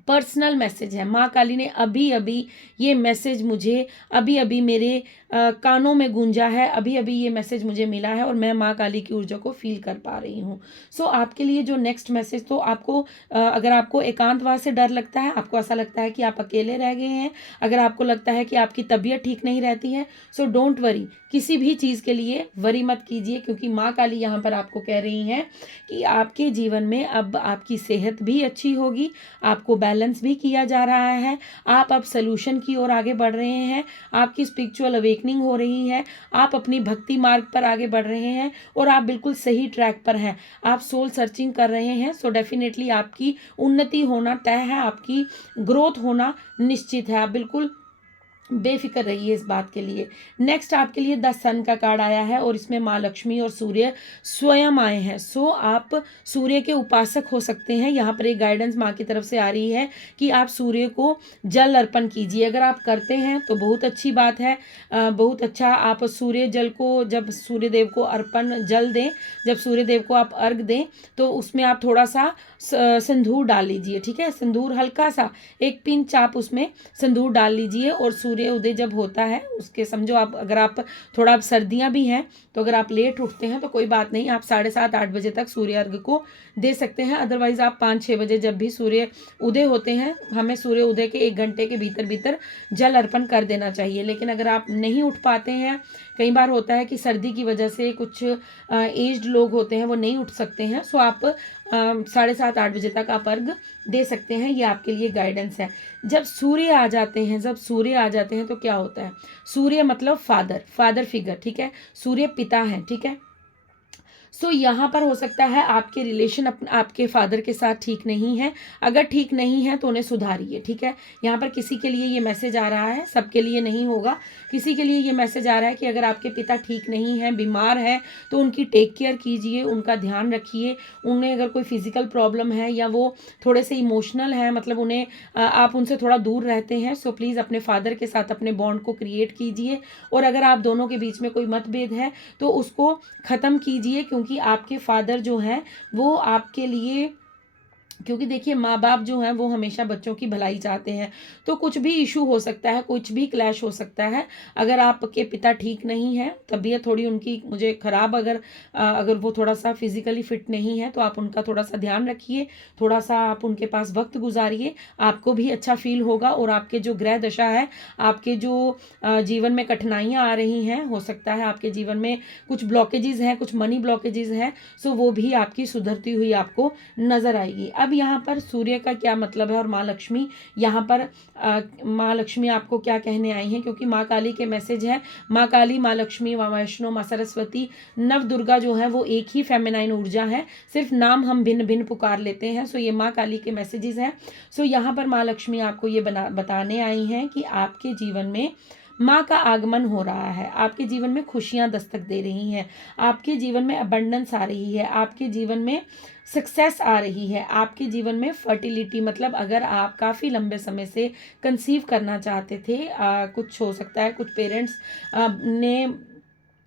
पर्सनल मैसेज है। माँ काली ने अभी अभी ये मैसेज मुझे अभी अभी मेरे कानों में गूंजा है, अभी अभी ये मैसेज मुझे मिला है और मैं माँ काली की ऊर्जा को फील कर पा रही हूँ। सो आपके लिए जो नेक्स्ट मैसेज, तो आपको अगर आपको एकांतवास से डर लगता है, आपको ऐसा लगता है कि आप अकेले रह गए हैं, अगर आपको लगता है कि आपकी तबीयत ठीक नहीं रहती है, सो डोंट वरी, किसी भी चीज़ के लिए वरी मत कीजिए, क्योंकि माँ काली यहाँ पर आपको कह रही हैं कि आपके जीवन में अब आपकी सेहत भी अच्छी होगी, आपको बैलेंस भी किया जा रहा है, आप अब सोल्यूशन की ओर आगे बढ़ रहे हैं, आपकी स्पिरिचुअल अवेकनिंग हो रही है, आप अपनी भक्ति मार्ग पर आगे बढ़ रहे हैं और आप बिल्कुल सही ट्रैक पर हैं, आप सोल सर्चिंग कर रहे हैं। सो डेफिनेटली आपकी उन्नति होना तय है, आपकी ग्रोथ होना निश्चित है, आप बिल्कुल बेफिक्र रहिए इस बात के लिए। नेक्स्ट आपके लिए द सन का कार्ड आया है और इसमें माँ लक्ष्मी और सूर्य स्वयं आए हैं। सो आप सूर्य के उपासक हो सकते हैं। यहाँ पर एक गाइडेंस माँ की तरफ से आ रही है कि आप सूर्य को जल अर्पण कीजिए। अगर आप करते हैं तो बहुत अच्छी बात है, बहुत अच्छा। आप सूर्य जल को, जब सूर्य देव को अर्पण जल दें, जब सूर्य देव को आप अर्घ दें, तो उसमें आप थोड़ा सा सिंदूर डाल लीजिए, ठीक है। सिंदूर हल्का सा, एक पिंच आप उसमें सिंदूर डाल लीजिए और सूर्य उदय जब होता है उसके समझो आप, अगर आप थोड़ा सर्दियाँ भी हैं तो अगर आप लेट उठते हैं तो कोई बात नहीं, आप 7:30-8 बजे तक सूर्य अर्घ को दे सकते हैं। अदरवाइज़ आप 5-6 बजे जब भी सूर्य उदय होते हैं, हमें सूर्य उदय के 1 घंटे के भीतर भीतर जल अर्पण कर देना चाहिए। लेकिन अगर आप नहीं उठ पाते हैं, कई बार होता है कि सर्दी की वजह से कुछ एज्ड लोग होते हैं वो नहीं उठ सकते हैं, सो आप 7:30-8 बजे तक आप अर्घ दे सकते हैं। ये आपके लिए गाइडेंस है। जब सूर्य आ जाते हैं, तो क्या होता है, सूर्य मतलब फादर फिगर, ठीक है, सूर्य पिता है, ठीक है। सो यहाँ पर हो सकता है आपके रिलेशन आपके फादर के साथ ठीक नहीं है। अगर ठीक नहीं है तो उन्हें सुधारिए, ठीक है। यहाँ पर किसी के लिए ये मैसेज आ रहा है, सबके लिए नहीं होगा, किसी के लिए ये मैसेज आ रहा है कि अगर आपके पिता ठीक नहीं है, बीमार है, तो उनकी टेक केयर कीजिए, उनका ध्यान रखिए। उन्हें अगर कोई फिजिकल प्रॉब्लम है या वो थोड़े से इमोशनल है, मतलब उन्हें आप उनसे थोड़ा दूर रहते हैं, सो प्लीज़ अपने फादर के साथ अपने बॉन्ड को क्रिएट कीजिए। और अगर आप दोनों के बीच में कोई मतभेद है तो उसको ख़त्म कीजिए, क्योंकि आपके फादर जो हैं वो आपके लिए, क्योंकि देखिए माँ बाप जो हैं वो हमेशा बच्चों की भलाई चाहते हैं, तो कुछ भी इशू हो सकता है, कुछ भी क्लैश हो सकता है। अगर आपके पिता ठीक नहीं है, तबीयत थोड़ी उनकी मुझे ख़राब, अगर वो थोड़ा सा फिजिकली फिट नहीं है तो आप उनका थोड़ा सा ध्यान रखिए, थोड़ा सा आप उनके पास वक्त गुजारिए, आपको भी अच्छा फील होगा। और आपके जो ग्रह दशा है, आपके जो जीवन में कठिनाइयाँ आ रही हैं, हो सकता है आपके जीवन में कुछ ब्लॉकेजेस हैं, कुछ मनी ब्लॉकेजेस हैं, सो वो भी आपकी सुधरती हुई आपको नज़र आएगी। अब यहाँ पर सूर्य का क्या मतलब है और माँ लक्ष्मी, यहाँ पर माँ लक्ष्मी आपको क्या कहने आई हैं, क्योंकि माँ काली के मैसेज है, माँ काली, माँ लक्ष्मी, माँ वैष्णो, माँ सरस्वती, नव दुर्गा जो है वो एक ही फेमिनाइन ऊर्जा है, सिर्फ नाम हम भिन्न भिन्न पुकार लेते हैं। सो ये माँ काली के मैसेजेस हैं। सो यहाँ पर माँ लक्ष्मी आपको ये बताने आई हैं कि आपके जीवन में माँ का आगमन हो रहा है, आपके जीवन में खुशियाँ दस्तक दे रही हैं, आपके जीवन में अबंडेंस आ रही है, आपके जीवन में सक्सेस आ रही है, आपके जीवन में फर्टिलिटी, मतलब अगर आप काफ़ी लंबे समय से कंसीव करना चाहते थे, कुछ हो सकता है कुछ पेरेंट्स ने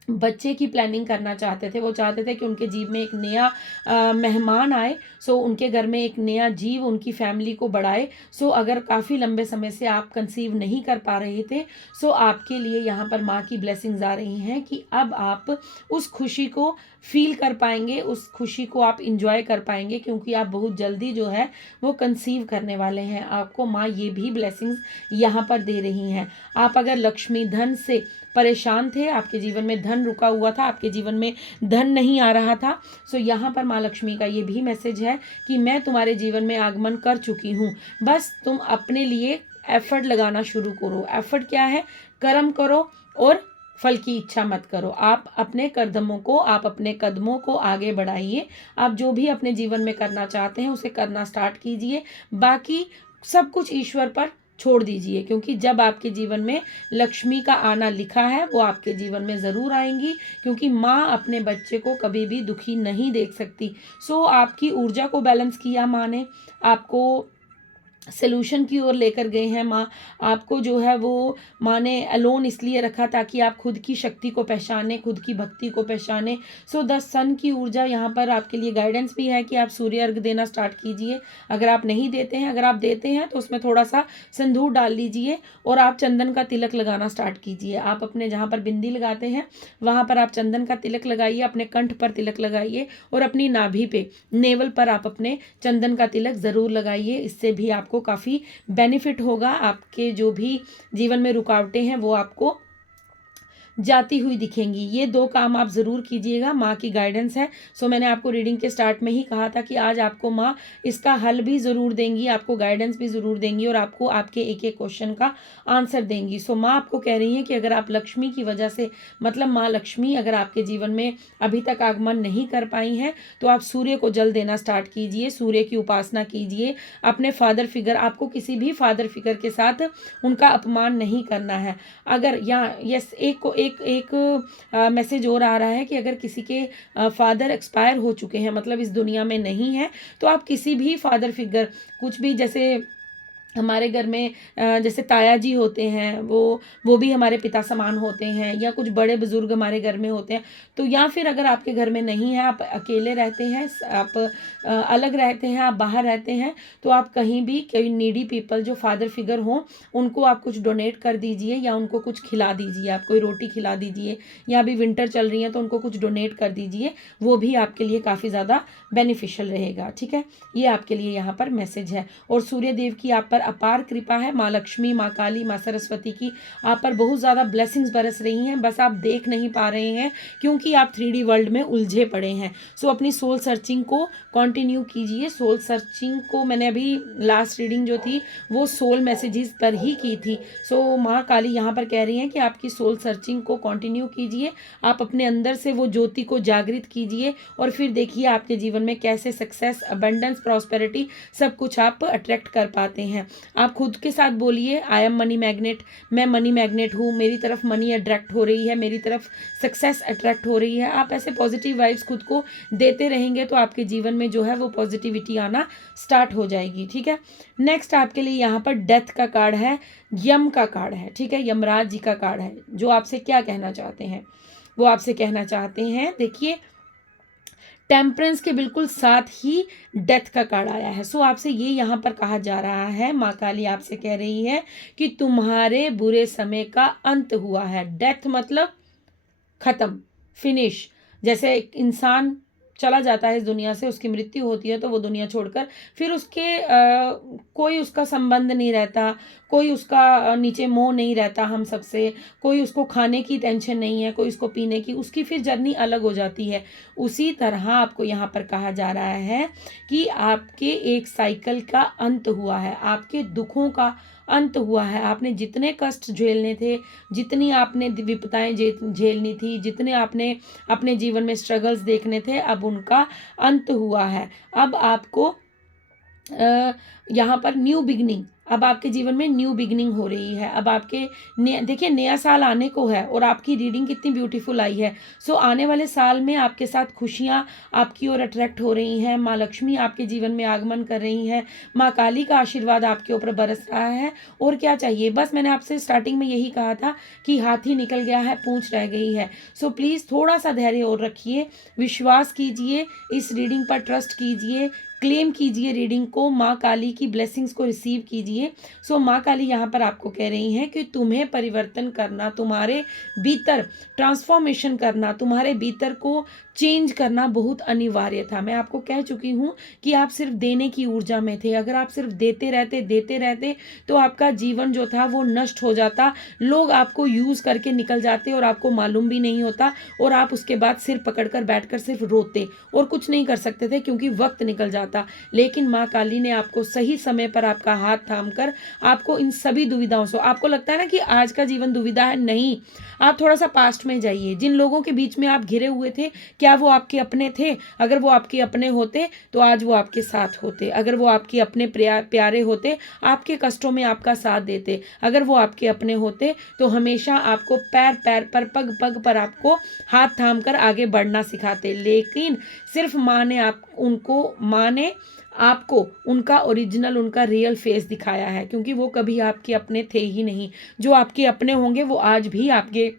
बच्चे की प्लानिंग करना चाहते थे, वो चाहते थे कि उनके जीव में एक नया मेहमान आए, सो उनके घर में एक नया जीव उनकी फैमिली को बढ़ाए। सो अगर काफ़ी लंबे समय से आप कंसीव नहीं कर पा रहे थे, सो आपके लिए यहाँ पर माँ की ब्लेसिंग्स आ रही हैं कि अब आप उस खुशी को फील कर पाएंगे, उस खुशी को आप इंजॉय कर पाएंगे, क्योंकि आप बहुत जल्दी जो है वो कंसीव करने वाले हैं। आपको माँ ये भी ब्लेसिंग्स यहाँ पर दे रही हैं। आप अगर लक्ष्मी धन से परेशान थे, आपके जीवन में धन रुका हुआ था, आपके जीवन में धन नहीं आ रहा था, सो यहाँ पर माँ लक्ष्मी का ये भी मैसेज है कि मैं तुम्हारे जीवन में आगमन कर चुकी हूँ, बस तुम अपने लिए एफर्ट लगाना शुरू करो। एफर्ट क्या है, कर्म करो और फल की इच्छा मत करो। आप अपने कदमों को आगे बढ़ाइए। आप जो भी अपने जीवन में करना चाहते हैं उसे करना स्टार्ट कीजिए, बाकी सब कुछ ईश्वर पर छोड़ दीजिए, क्योंकि जब आपके जीवन में लक्ष्मी का आना लिखा है वो आपके जीवन में ज़रूर आएंगी, क्योंकि माँ अपने बच्चे को कभी भी दुखी नहीं देख सकती। सो आपकी ऊर्जा को बैलेंस किया माँ ने, आपको सलूशन की ओर लेकर गए हैं माँ, आपको जो है वो माँ ने अलोन इसलिए रखा ताकि आप खुद की शक्ति को पहचाने, खुद की भक्ति को पहचाने। सो द सन की ऊर्जा यहाँ पर आपके लिए गाइडेंस भी है कि आप सूर्य अर्घ देना स्टार्ट कीजिए। अगर आप नहीं देते हैं, अगर आप देते हैं तो उसमें थोड़ा सा सिंदूर डाल लीजिए और आप चंदन का तिलक लगाना स्टार्ट कीजिए। आप अपने जहाँ पर बिंदी लगाते हैं वहाँ पर आप चंदन का तिलक लगाइए, अपने कंठ पर तिलक लगाइए और अपनी नाभि पे, नेवल पर आप अपने चंदन का तिलक ज़रूर लगाइए। इससे भी आपको काफ़ी बेनिफिट होगा, आपके जो भी जीवन में रुकावटें हैं वो आपको जाती हुई दिखेंगी। ये 2 काम आप ज़रूर कीजिएगा, माँ की गाइडेंस है। सो मैंने आपको रीडिंग के स्टार्ट में ही कहा था कि आज आपको माँ इसका हल भी ज़रूर देंगी, आपको गाइडेंस भी ज़रूर देंगी और आपको आपके एक एक क्वेश्चन का आंसर देंगी। सो माँ आपको कह रही हैं कि अगर आप लक्ष्मी की वजह से, मतलब माँ लक्ष्मी अगर आपके जीवन में अभी तक आगमन नहीं कर पाई हैं, तो आप सूर्य को जल देना स्टार्ट कीजिए, सूर्य की उपासना कीजिए। अपने फादर फिगर, आपको किसी भी फादर फिगर के साथ उनका अपमान नहीं करना है। अगर यहाँ यस एक मैसेज और आ रहा है कि अगर किसी के फादर एक्सपायर हो चुके हैं, मतलब इस दुनिया में नहीं है, तो आप किसी भी फादर फिगर, कुछ भी जैसे हमारे घर में जैसे ताया जी होते हैं, वो भी हमारे पिता समान होते हैं, या कुछ बड़े बुजुर्ग हमारे घर में होते हैं। तो या फिर अगर आपके घर में नहीं है, आप अकेले रहते हैं, आप अलग रहते हैं, आप बाहर रहते हैं, तो आप कहीं भी कोई नीडी पीपल जो फादर फिगर हो, उनको आप कुछ डोनेट कर दीजिए या उनको कुछ खिला दीजिए। आप कोई रोटी खिला दीजिए, या अभी विंटर चल रही है तो उनको कुछ डोनेट कर दीजिए। वो भी आपके लिए काफ़ी ज़्यादा बेनिफिशियल रहेगा। ठीक है, ये आपके लिए यहाँ पर मैसेज है। और सूर्य देव की आप पर अपार कृपा है, माँ लक्ष्मी, माँ काली, माँ सरस्वती की आप पर बहुत ज़्यादा ब्लेसिंग्स बरस रही हैं, बस आप देख नहीं पा रहे हैं क्योंकि आप 3D वर्ल्ड में उलझे पड़े हैं। सो अपनी सोल सर्चिंग को कंटिन्यू कीजिए। सोल सर्चिंग को मैंने अभी लास्ट रीडिंग जो थी वो सोल मैसेजेस पर ही की थी। सो माँ काली यहाँ पर कह रही हैं कि आपकी सोल सर्चिंग को कंटिन्यू कीजिए, आप अपने अंदर से वो ज्योति को जागृत कीजिए, और फिर देखिए आपके जीवन में कैसे सक्सेस, अबंडेंस, प्रॉस्पेरिटी सब कुछ आप अट्रैक्ट कर पाते हैं। आप खुद के साथ बोलिए, आई एम मनी मैग्नेट, मैं मनी मैग्नेट हूँ, मेरी तरफ मनी अट्रैक्ट हो रही है, मेरी तरफ सक्सेस अट्रैक्ट हो रही है। आप ऐसे पॉजिटिव वाइब्स खुद को देते रहेंगे तो आपके जीवन में जो है वो पॉजिटिविटी आना स्टार्ट हो जाएगी। ठीक है, नेक्स्ट आपके लिए यहाँ पर डेथ का कार्ड है, यम का कार्ड है। ठीक है, यमराज जी का कार्ड है, जो आपसे क्या कहना चाहते हैं। वो आपसे कहना चाहते हैं, देखिए टेम्परेंस के बिल्कुल साथ ही डेथ का कार्ड आया है। सो आपसे ये यहाँ पर कहा जा रहा है, माँ काली आपसे कह रही है कि तुम्हारे बुरे समय का अंत हुआ है। डेथ मतलब खत्म, फिनिश। जैसे एक इंसान चला जाता है इस दुनिया से, उसकी मृत्यु होती है तो वो दुनिया छोड़कर फिर उसके कोई उसका संबंध नहीं रहता, कोई उसका नीचे मोह नहीं रहता हम सबसे, कोई उसको खाने की टेंशन नहीं है, कोई उसको पीने की, उसकी फिर जर्नी अलग हो जाती है। उसी तरह आपको यहाँ पर कहा जा रहा है कि आपके एक साइकिल का अंत हुआ है, आपके दुखों का अंत हुआ है। आपने जितने कष्ट झेलने थे, जितनी आपने विपदाएं झेलनी थी, जितने आपने अपने जीवन में स्ट्रगल्स देखने थे, अब उनका अंत हुआ है। अब आपको यहाँ पर न्यू बिगनिंग, अब आपके जीवन में न्यू बिगनिंग हो रही है। अब आपके देखिए नया साल आने को है और आपकी रीडिंग कितनी ब्यूटीफुल आई है। सो आने वाले साल में आपके साथ खुशियाँ आपकी ओर अट्रैक्ट हो रही हैं, माँ लक्ष्मी आपके जीवन में आगमन कर रही हैं, माँ काली का आशीर्वाद आपके ऊपर बरस रहा है। और क्या चाहिए, बस मैंने आपसे स्टार्टिंग में यही कहा था कि हाथी निकल गया है, पूंछ रह गई है। सो प्लीज़ थोड़ा सा धैर्य और रखिए, विश्वास कीजिए, इस रीडिंग पर ट्रस्ट कीजिए, क्लेम कीजिए रीडिंग को, माँ काली की ब्लेसिंग्स को रिसीव कीजिए। सो माँ काली यहाँ पर आपको कह रही हैं कि तुम्हें परिवर्तन करना, तुम्हारे भीतर ट्रांसफॉर्मेशन करना, तुम्हारे भीतर को चेंज करना बहुत अनिवार्य था। मैं आपको कह चुकी हूँ कि आप सिर्फ देने की ऊर्जा में थे। अगर आप सिर्फ देते रहते तो आपका जीवन जो था वो नष्ट हो जाता, लोग आपको यूज़ करके निकल जाते और आपको मालूम भी नहीं होता, और आप उसके बाद सिर पकड़कर बैठकर सिर्फ रोते और कुछ नहीं कर सकते थे क्योंकि वक्त निकल जाता। लेकिन माँ काली ने आपको सही समय पर आपका हाथ थामकर आपको इन सभी दुविधाओं से, आपको लगता है ना कि आज का जीवन दुविधा है, नहीं, आप थोड़ा सा पास्ट में जाइए। जिन लोगों के बीच में आप घिरे हुए थे, क्या वो आपके अपने थे? अगर वो आपके अपने होते तो आज वो आपके साथ होते। अगर वो आपके अपने प्यारे होते, आपके कष्टों में आपका साथ देते। अगर वो आपके अपने होते तो हमेशा आपको पैर पैर पर, पग पग पर आपको हाथ थाम कर आगे बढ़ना सिखाते। लेकिन सिर्फ माँ ने आपको उनका ओरिजिनल, उनका रियल फेस दिखाया है, क्योंकि वो कभी आपके अपने थे ही नहीं। जो आपके अपने होंगे वो आज भी आपके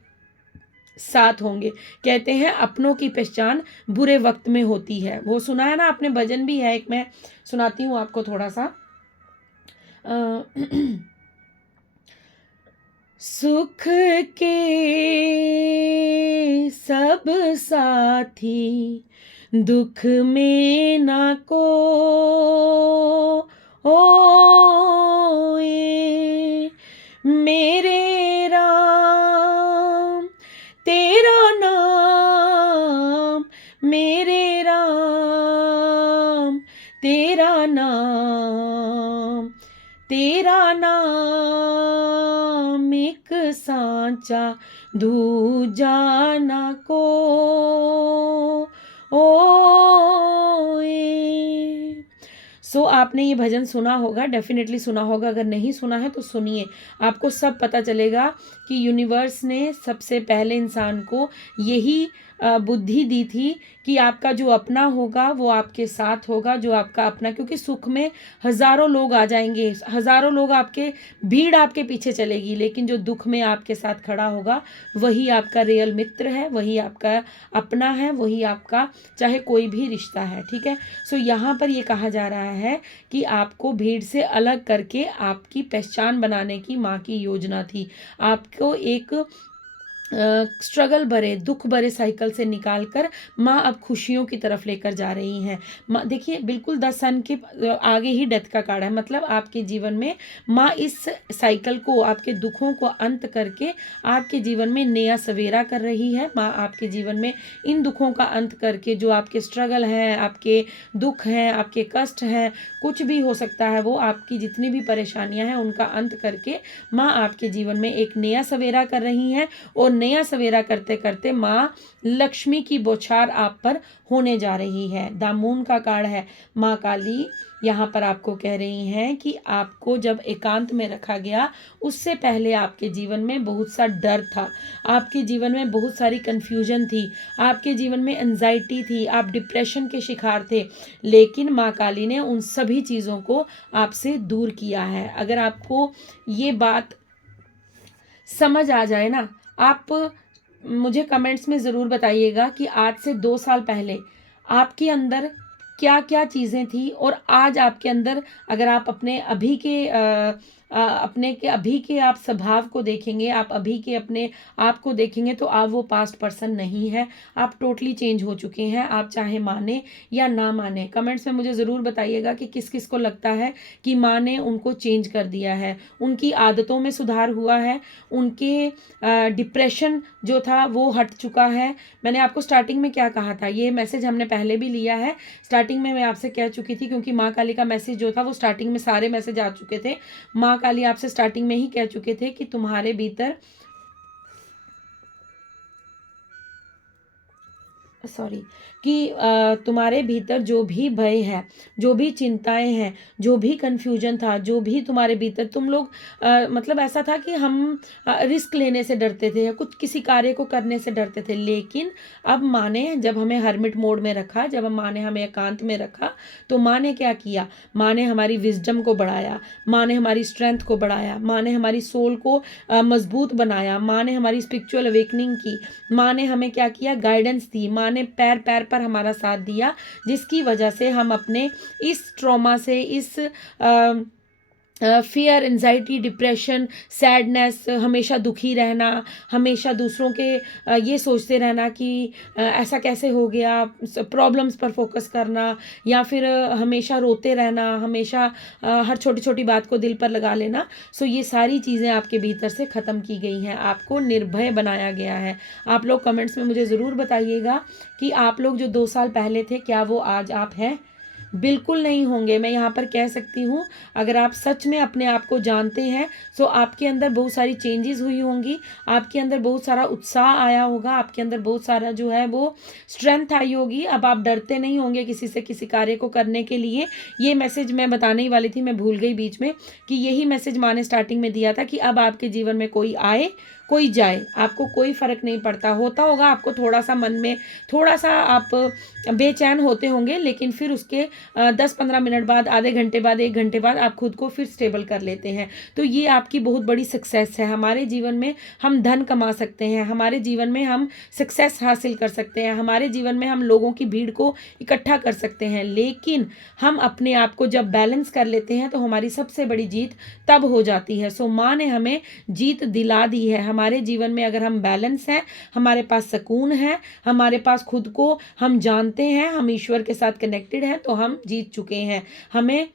साथ होंगे। कहते हैं अपनों की पहचान बुरे वक्त में होती है। वो सुना है ना आपने, भजन भी है एक, मैं सुनाती हूँ आपको थोड़ा सा। सुख के सब साथी, दुख में ना को ओए, मेरे राम तेरा नाम, मेरे राम तेरा नाम, तेरा नाम एक सांचा दूजा ना को ओए। सो आपने ये भजन सुना होगा, डेफिनेटली सुना होगा। अगर नहीं सुना है तो सुनिए, आपको सब पता चलेगा कि यूनिवर्स ने सबसे पहले इंसान को यही बुद्धि दी थी कि आपका जो अपना होगा वो आपके साथ होगा, जो आपका अपना, क्योंकि सुख में हजारों लोग आ जाएंगे, हजारों लोग आपके, भीड़ आपके पीछे चलेगी, लेकिन जो दुख में आपके साथ खड़ा होगा वही आपका रियल मित्र है, वही आपका अपना है, वही आपका चाहे कोई भी रिश्ता है। ठीक है। सो यहाँ पर ये कहा जा रहा है कि आपको भीड़ से अलग करके आपकी पहचान बनाने की माँ की योजना थी। आपको एक स्ट्रगल भरे, दुख भरे साइकिल से निकालकर माँ अब खुशियों की तरफ लेकर जा रही हैं। माँ देखिए, बिल्कुल 10 सन के आगे ही डेथ का कार्ड है, मतलब आपके जीवन में माँ इस साइकिल को, आपके दुखों को अंत करके आपके जीवन में नया सवेरा कर रही है। माँ आपके जीवन में इन दुखों का अंत करके, जो आपके स्ट्रगल हैं, आपके दुख हैं, आपके कष्ट हैं, कुछ भी हो सकता है, वो आपकी जितनी भी परेशानियां हैं उनका अंत करके माँ आपके जीवन में एक नया सवेरा कर रही हैं। और नया सवेरा करते करते माँ लक्ष्मी की बौछार आप पर होने जा रही है। द मून का कार्ड है। माँ काली यहाँ पर आपको कह रही हैं कि आपको जब एकांत में रखा गया, उससे पहले आपके जीवन में बहुत सा डर था, आपके जीवन में बहुत सारी कन्फ्यूजन थी, आपके जीवन में एंजाइटी थी, आप डिप्रेशन के शिकार थे, लेकिन माँ काली ने उन सभी चीज़ों को आपसे दूर किया है। अगर आपको ये बात समझ आ जाए ना, आप मुझे कमेंट्स में ज़रूर बताइएगा कि आज से 2 साल पहले आपके अंदर क्या क्या चीज़ें थी, और आज आपके अंदर, अगर आप अपने अभी के अपने के अभी के आप स्वभाव को देखेंगे, आप अभी के अपने आप को देखेंगे, तो आप वो पास्ट पर्सन नहीं है, आप टोटली चेंज हो चुके हैं। आप चाहे माने या ना माने, कमेंट्स में मुझे ज़रूर बताइएगा कि किस किस को लगता है कि माँ ने उनको चेंज कर दिया है, उनकी आदतों में सुधार हुआ है, उनके डिप्रेशन जो था वो हट चुका है। मैंने आपको स्टार्टिंग में क्या कहा था, ये मैसेज हमने पहले भी लिया है, स्टार्टिंग में मैं आपसे कह चुकी थी, क्योंकि माँ काली का मैसेज जो था वो स्टार्टिंग में सारे मैसेज आ चुके थे। माँ काली आपसे स्टार्टिंग में ही कह चुके थे कि तुम्हारे भीतर, सॉरी, कि तुम्हारे भीतर जो भी भय है, जो भी चिंताएं हैं, जो भी कन्फ्यूजन था, जो भी तुम्हारे भीतर, तुम लोग मतलब ऐसा था कि हम रिस्क लेने से डरते थे या कुछ किसी कार्य को करने से डरते थे, लेकिन अब माँ ने जब हमें हर्मिट मोड में रखा, जब माँ ने हमें एकांत में रखा, तो माँ ने क्या किया, माँ ने हमारी विजडम को बढ़ाया, माँ ने हमारी स्ट्रेंथ को बढ़ाया, माँ ने हमारी सोल को मजबूत बनाया, माँ ने हमारी स्पिरिचुअल अवेकनिंग की, माँ ने हमें क्या किया, गाइडेंस दी, माँ ने पैर पैर पर हमारा साथ दिया, जिसकी वजह से हम अपने इस ट्रॉमा से, इस फियर, एंजाइटी, डिप्रेशन, सैडनेस, हमेशा दुखी रहना, हमेशा दूसरों के ये सोचते रहना कि ऐसा कैसे हो गया, प्रॉब्लम्स पर फोकस करना, या फिर हमेशा रोते रहना, हमेशा हर छोटी छोटी बात को दिल पर लगा लेना। सो ये सारी चीज़ें आपके भीतर से ख़त्म की गई हैं, आपको निर्भय बनाया गया है। आप लोग कमेंट्स में मुझे ज़रूर बताइएगा कि आप लोग जो 2 साल पहले थे, क्या वो आज आप हैं? बिल्कुल नहीं होंगे। मैं यहाँ पर कह सकती हूँ, अगर आप सच में अपने आप को जानते हैं, तो आपके अंदर बहुत सारी चेंजेस हुई होंगी, आपके अंदर बहुत सारा उत्साह आया होगा, आपके अंदर बहुत सारा जो है वो स्ट्रेंथ आई होगी। अब आप डरते नहीं होंगे किसी से, किसी कार्य को करने के लिए। ये मैसेज मैं बताने ही वाली थी, मैं भूल गई बीच में, कि यही मैसेज माँ ने स्टार्टिंग में दिया था कि अब आपके जीवन में कोई आए कोई जाए, आपको कोई फ़र्क नहीं पड़ता। होता होगा आपको थोड़ा सा मन में, थोड़ा सा आप बेचैन होते होंगे, लेकिन फिर उसके 10-15 मिनट बाद, आधे घंटे बाद, 1 घंटे बाद आप खुद को फिर स्टेबल कर लेते हैं। तो ये आपकी बहुत बड़ी सक्सेस है। हमारे जीवन में हम धन कमा सकते हैं, हमारे जीवन में हम सक्सेस हासिल कर सकते हैं, हमारे जीवन में हम लोगों की भीड़ को इकट्ठा कर सकते हैं, लेकिन हम अपने आप को जब बैलेंस कर लेते हैं तो हमारी सबसे बड़ी जीत तब हो जाती है। सो माँ ने हमें जीत दिला दी है। हमारे जीवन में अगर हम बैलेंस हैं, हमारे पास सुकून है, हमारे पास खुद को हम जानते हैं, हम ईश्वर के साथ कनेक्टेड हैं, तो हम जीत चुके हैं। हमें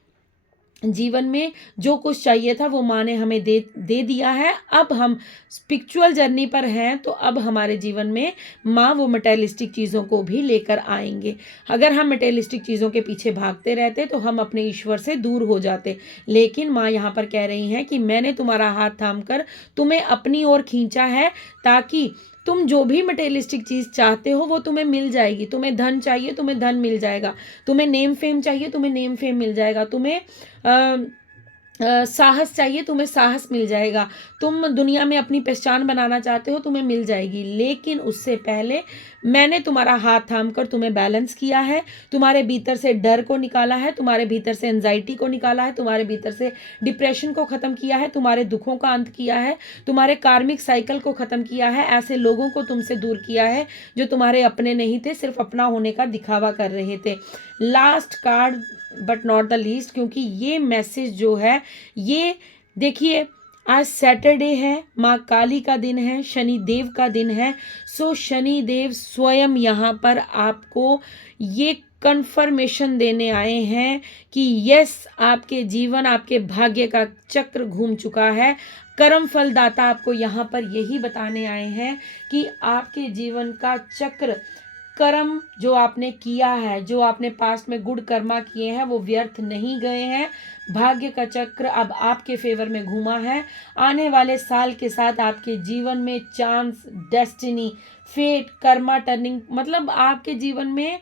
जीवन में जो कुछ चाहिए था वो माँ ने हमें दे दिया है। अब हम स्पिरिचुअल जर्नी पर हैं, तो अब हमारे जीवन में माँ वो मटेरियलिस्टिक चीज़ों को भी लेकर आएंगे। अगर हम मटेरियलिस्टिक चीज़ों के पीछे भागते रहते तो हम अपने ईश्वर से दूर हो जाते, लेकिन माँ यहाँ पर कह रही हैं कि मैंने तुम्हारा हाथ थामकर तुम्हें अपनी ओर खींचा है, ताकि तुम जो भी मटेरियलिस्टिक चीज़ चाहते हो वो तुम्हें मिल जाएगी। तुम्हें धन चाहिए, तुम्हें धन मिल जाएगा, तुम्हें नेम फेम चाहिए, तुम्हें नेम फेम मिल जाएगा, तुम्हें साहस चाहिए, तुम्हें साहस मिल जाएगा। तुम दुनिया में अपनी पहचान बनाना चाहते हो, तुम्हें मिल जाएगी। लेकिन उससे पहले मैंने तुम्हारा हाथ थाम कर तुम्हें बैलेंस किया है, तुम्हारे भीतर से डर को निकाला है, तुम्हारे भीतर से एंजाइटी को निकाला है, तुम्हारे भीतर से डिप्रेशन को ख़त्म किया है, तुम्हारे दुखों का अंत किया है, तुम्हारे कार्मिक साइकिल को ख़त्म किया है, ऐसे लोगों को तुमसे दूर किया है जो तुम्हारे अपने नहीं थे, सिर्फ अपना होने का दिखावा कर रहे थे। Last card but not the least, क्योंकि ये मैसेज जो है, ये देखिए, आज सैटरडे है, माँ काली का दिन है, शनि देव का दिन है। सो शनि देव स्वयं यहाँ पर आपको ये कंफर्मेशन देने आए हैं कि यस, आपके जीवन, आपके भाग्य का चक्र घूम चुका है। कर्म फलदाता आपको यहाँ पर यही बताने आए हैं कि आपके जीवन का चक्र, कर्म जो आपने किया है, जो आपने पास्ट में गुड कर्मा किए हैं, वो व्यर्थ नहीं गए हैं। भाग्य का चक्र अब आपके फेवर में घूमा है। आने वाले साल के साथ आपके जीवन में chance, destiny, fate, karma turning, मतलब आपके जीवन में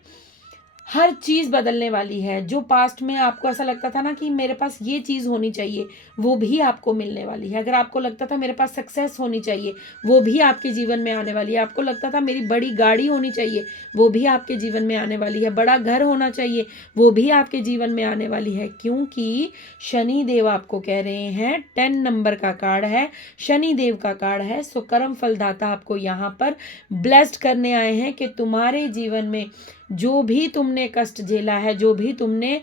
हर चीज़ बदलने वाली है। जो पास्ट में आपको ऐसा लगता था ना कि मेरे पास ये चीज़ होनी चाहिए, वो भी आपको मिलने वाली है। अगर आपको लगता था मेरे पास सक्सेस होनी चाहिए, वो भी आपके जीवन में आने वाली है। आपको लगता था मेरी बड़ी गाड़ी होनी चाहिए, वो भी आपके जीवन में आने वाली है। बड़ा घर होना चाहिए, वो भी आपके जीवन में आने वाली है। क्योंकि शनि देव आपको कह रहे हैं, 10 नंबर का कार्ड है, शनि देव का कार्ड है। सो कर्म फलदाता आपको यहाँ पर ब्लेस्ड करने आए हैं कि तुम्हारे जीवन में जो भी तुमने कष्ट झेला है, जो भी तुमने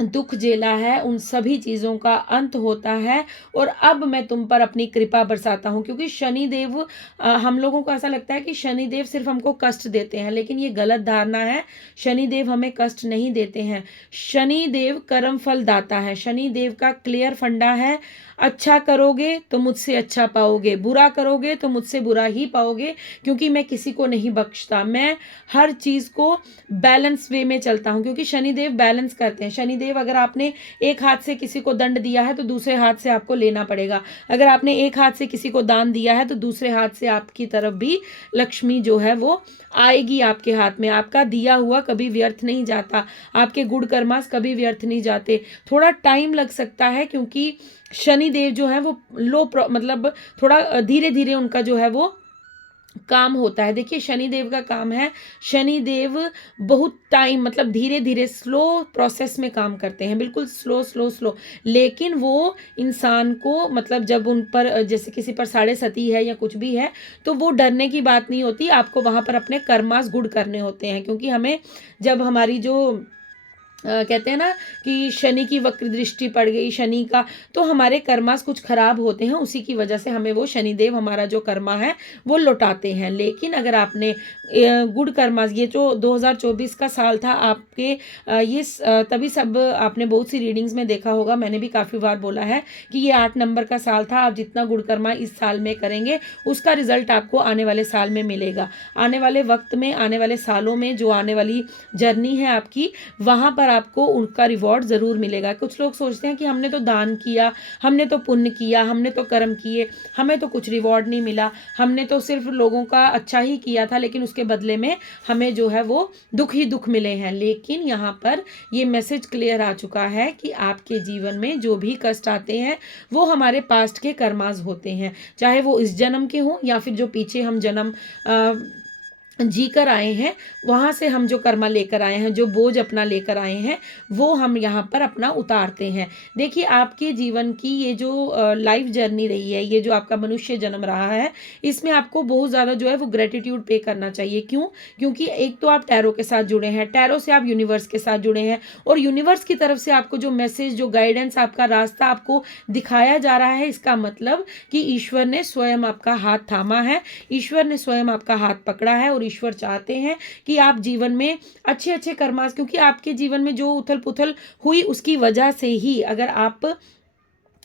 दुख झेला है, उन सभी चीज़ों का अंत होता है। और अब मैं तुम पर अपनी कृपा बरसाता हूँ। क्योंकि शनि देव, हम लोगों को ऐसा लगता है कि शनि देव सिर्फ हमको कष्ट देते हैं, लेकिन ये गलत धारणा है। शनि देव हमें कष्ट नहीं देते हैं। शनि देव कर्म फल दाता है। शनि देव का क्लियर फंडा है, अच्छा करोगे तो मुझसे अच्छा पाओगे, बुरा करोगे तो मुझसे बुरा ही पाओगे। क्योंकि मैं किसी को नहीं बख्शता, मैं हर चीज़ को बैलेंस वे में चलता हूँ। क्योंकि शनिदेव बैलेंस करते हैं। शनिदेव, अगर आपने एक हाथ से किसी को दंड दिया है तो दूसरे हाथ से आपको लेना पड़ेगा। अगर आपने एक हाथ से किसी को दान दिया है तो दूसरे हाथ से आपकी तरफ भी लक्ष्मी जो है वो आएगी आपके हाथ में। आपका दिया हुआ कभी व्यर्थ नहीं जाता, आपके गुड कर्मास कभी व्यर्थ नहीं जाते। थोड़ा टाइम लग सकता है क्योंकि शनिदेव जो है वो मतलब थोड़ा धीरे धीरे उनका जो है वो काम होता है। देखिए, शनिदेव का काम है, शनिदेव बहुत टाइम, मतलब धीरे धीरे स्लो प्रोसेस में काम करते हैं, बिल्कुल स्लो स्लो स्लो। लेकिन वो इंसान को, मतलब जब उन पर, जैसे किसी पर साढ़े सती है या कुछ भी है, तो वो डरने की बात नहीं होती। आपको वहाँ पर अपने कर्मास गुड करने होते हैं। क्योंकि हमें, जब हमारी जो कहते हैं ना कि शनि की वक्र दृष्टि पड़ गई, शनि का, तो हमारे कर्मास कुछ खराब होते हैं। उसी की वजह से हमें वो शनिदेव हमारा जो कर्मा है वो लौटाते हैं। लेकिन अगर आपने गुड कर्मास, ये जो 2024 का साल था आपके, ये तभी सब आपने बहुत सी रीडिंग्स में देखा होगा, मैंने भी काफ़ी बार बोला है कि ये 8 नंबर का साल था। आप जितना गुड कर्मा इस साल में करेंगे, उसका रिजल्ट आपको आने वाले साल में मिलेगा। आने वाले वक्त में, आने वाले सालों में, जो आने वाली जर्नी है आपकी, वहाँ पर आपको उनका रिवॉर्ड ज़रूर मिलेगा। कुछ लोग सोचते हैं कि हमने तो दान किया, हमने तो पुण्य किया, हमने तो कर्म किए, हमें तो कुछ रिवॉर्ड नहीं मिला, हमने तो सिर्फ लोगों का अच्छा ही किया था, लेकिन उसके बदले में हमें जो है वो दुख ही दुख मिले हैं। लेकिन यहाँ पर ये मैसेज क्लियर आ चुका है कि आपके जीवन में जो भी कष्ट आते हैं वो हमारे पास्ट के कर्मास होते हैं, चाहे वो इस जन्म के हों या फिर जो पीछे हम जन्म जी कर आए हैं, वहाँ से हम जो कर्मा लेकर आए हैं, जो बोझ अपना लेकर आए हैं, वो हम यहाँ पर अपना उतारते हैं। देखिए, आपके जीवन की ये जो लाइफ जर्नी रही है, ये जो आपका मनुष्य जन्म रहा है, इसमें आपको बहुत ज़्यादा जो है वो ग्रेटिट्यूड पे करना चाहिए। क्यों? क्योंकि एक तो आप टैरो के साथ जुड़े हैं, टैरो से आप यूनिवर्स के साथ जुड़े हैं, और यूनिवर्स की तरफ से आपको जो मैसेज, जो गाइडेंस, आपका रास्ता आपको दिखाया जा रहा है, इसका मतलब कि ईश्वर ने स्वयं आपका हाथ थामा है, ईश्वर ने स्वयं आपका हाथ पकड़ा है। और ईश्वर चाहते हैं कि आप जीवन में अच्छे अच्छे कर्मास, क्योंकि आपके जीवन में जो उथल पुथल हुई उसकी वजह से ही, अगर आप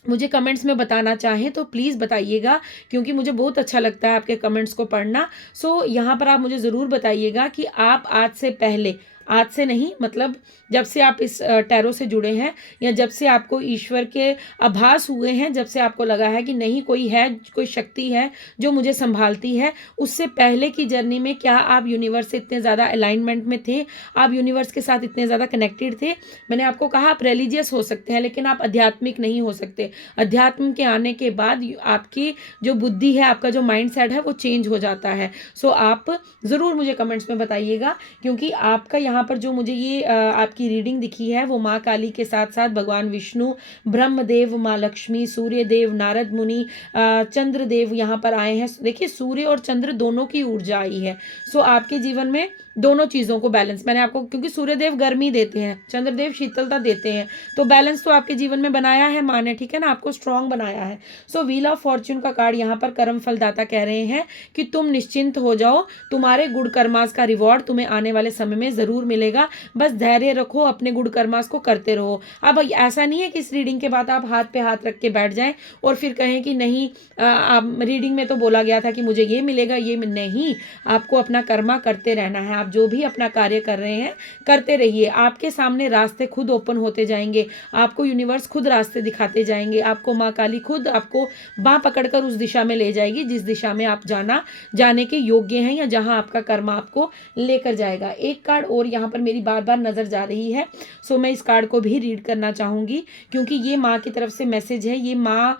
मुझे कमेंट्स में बताना चाहें तो प्लीज़ बताइएगा, क्योंकि मुझे बहुत अच्छा लगता है आपके कमेंट्स को पढ़ना। सो यहाँ पर आप मुझे ज़रूर बताइएगा कि आप आज से पहले आज से नहीं, मतलब जब से आप इस टैरो से जुड़े हैं या जब से आपको ईश्वर के आभास हुए हैं, जब से आपको लगा है कि नहीं कोई है, कोई शक्ति है जो मुझे संभालती है, उससे पहले की जर्नी में क्या आप यूनिवर्स से इतने ज़्यादा अलाइनमेंट में थे, आप यूनिवर्स के साथ इतने ज़्यादा कनेक्टेड थे। मैंने आपको कहा आप रिलीजियस हो सकते हैं लेकिन आप आध्यात्मिक नहीं हो सकते। अध्यात्म के आने के बाद आपकी जो बुद्धि है, आपका जो माइंड सेट है वो चेंज हो जाता है। सो आप ज़रूर मुझे कमेंट्स में बताइएगा, क्योंकि आपका यहाँ पर जो मुझे ये आपकी रीडिंग दिखी है वो माँ काली के साथ साथ भगवान विष्णु, ब्रह्मदेव, माँ लक्ष्मी, सूर्य देव, नारद मुनि, चंद्र देव यहाँ पर आए हैं। देखिए सूर्य और चंद्र दोनों की ऊर्जा आई है। सो आपके जीवन में दोनों चीज़ों को बैलेंस, मैंने आपको, क्योंकि सूर्यदेव गर्मी देते हैं, चंद्रदेव शीतलता देते हैं, तो बैलेंस तो आपके जीवन में बनाया है माँ ने, ठीक है ना, आपको स्ट्रांग बनाया है। सो व्हील ऑफ फॉर्च्यून का कार्ड यहाँ पर कर्म फलदाता कह रहे हैं कि तुम निश्चिंत हो जाओ, तुम्हारे गुड कर्मास का रिवॉर्ड तुम्हें आने वाले समय में ज़रूर मिलेगा। बस धैर्य रखो, अपने गुड कर्मास को करते रहो। अब ऐसा नहीं है कि इस रीडिंग के बाद आप हाथ पे हाथ रख के बैठ जाएं और फिर कहें कि नहीं रीडिंग में तो बोला गया था कि मुझे ये मिलेगा, ये नहीं। आपको अपना कर्मा करते रहना है। आप जो भी अपना कार्य कर रहे हैं करते रहिए, आपके सामने रास्ते खुद ओपन होते जाएंगे, आपको यूनिवर्स खुद रास्ते दिखाते जाएंगे, आपको माँ काली खुद आपको बाँ पकड़कर उस दिशा में ले जाएगी जिस दिशा में आप जाने के योग्य हैं या जहां आपका कर्म आपको लेकर जाएगा। एक कार्ड और यहाँ पर मेरी बार बार नजर जा रही है, सो मैं इस कार्ड को भी रीड करना चाहूंगी क्योंकि ये माँ की तरफ से मैसेज है। ये माँ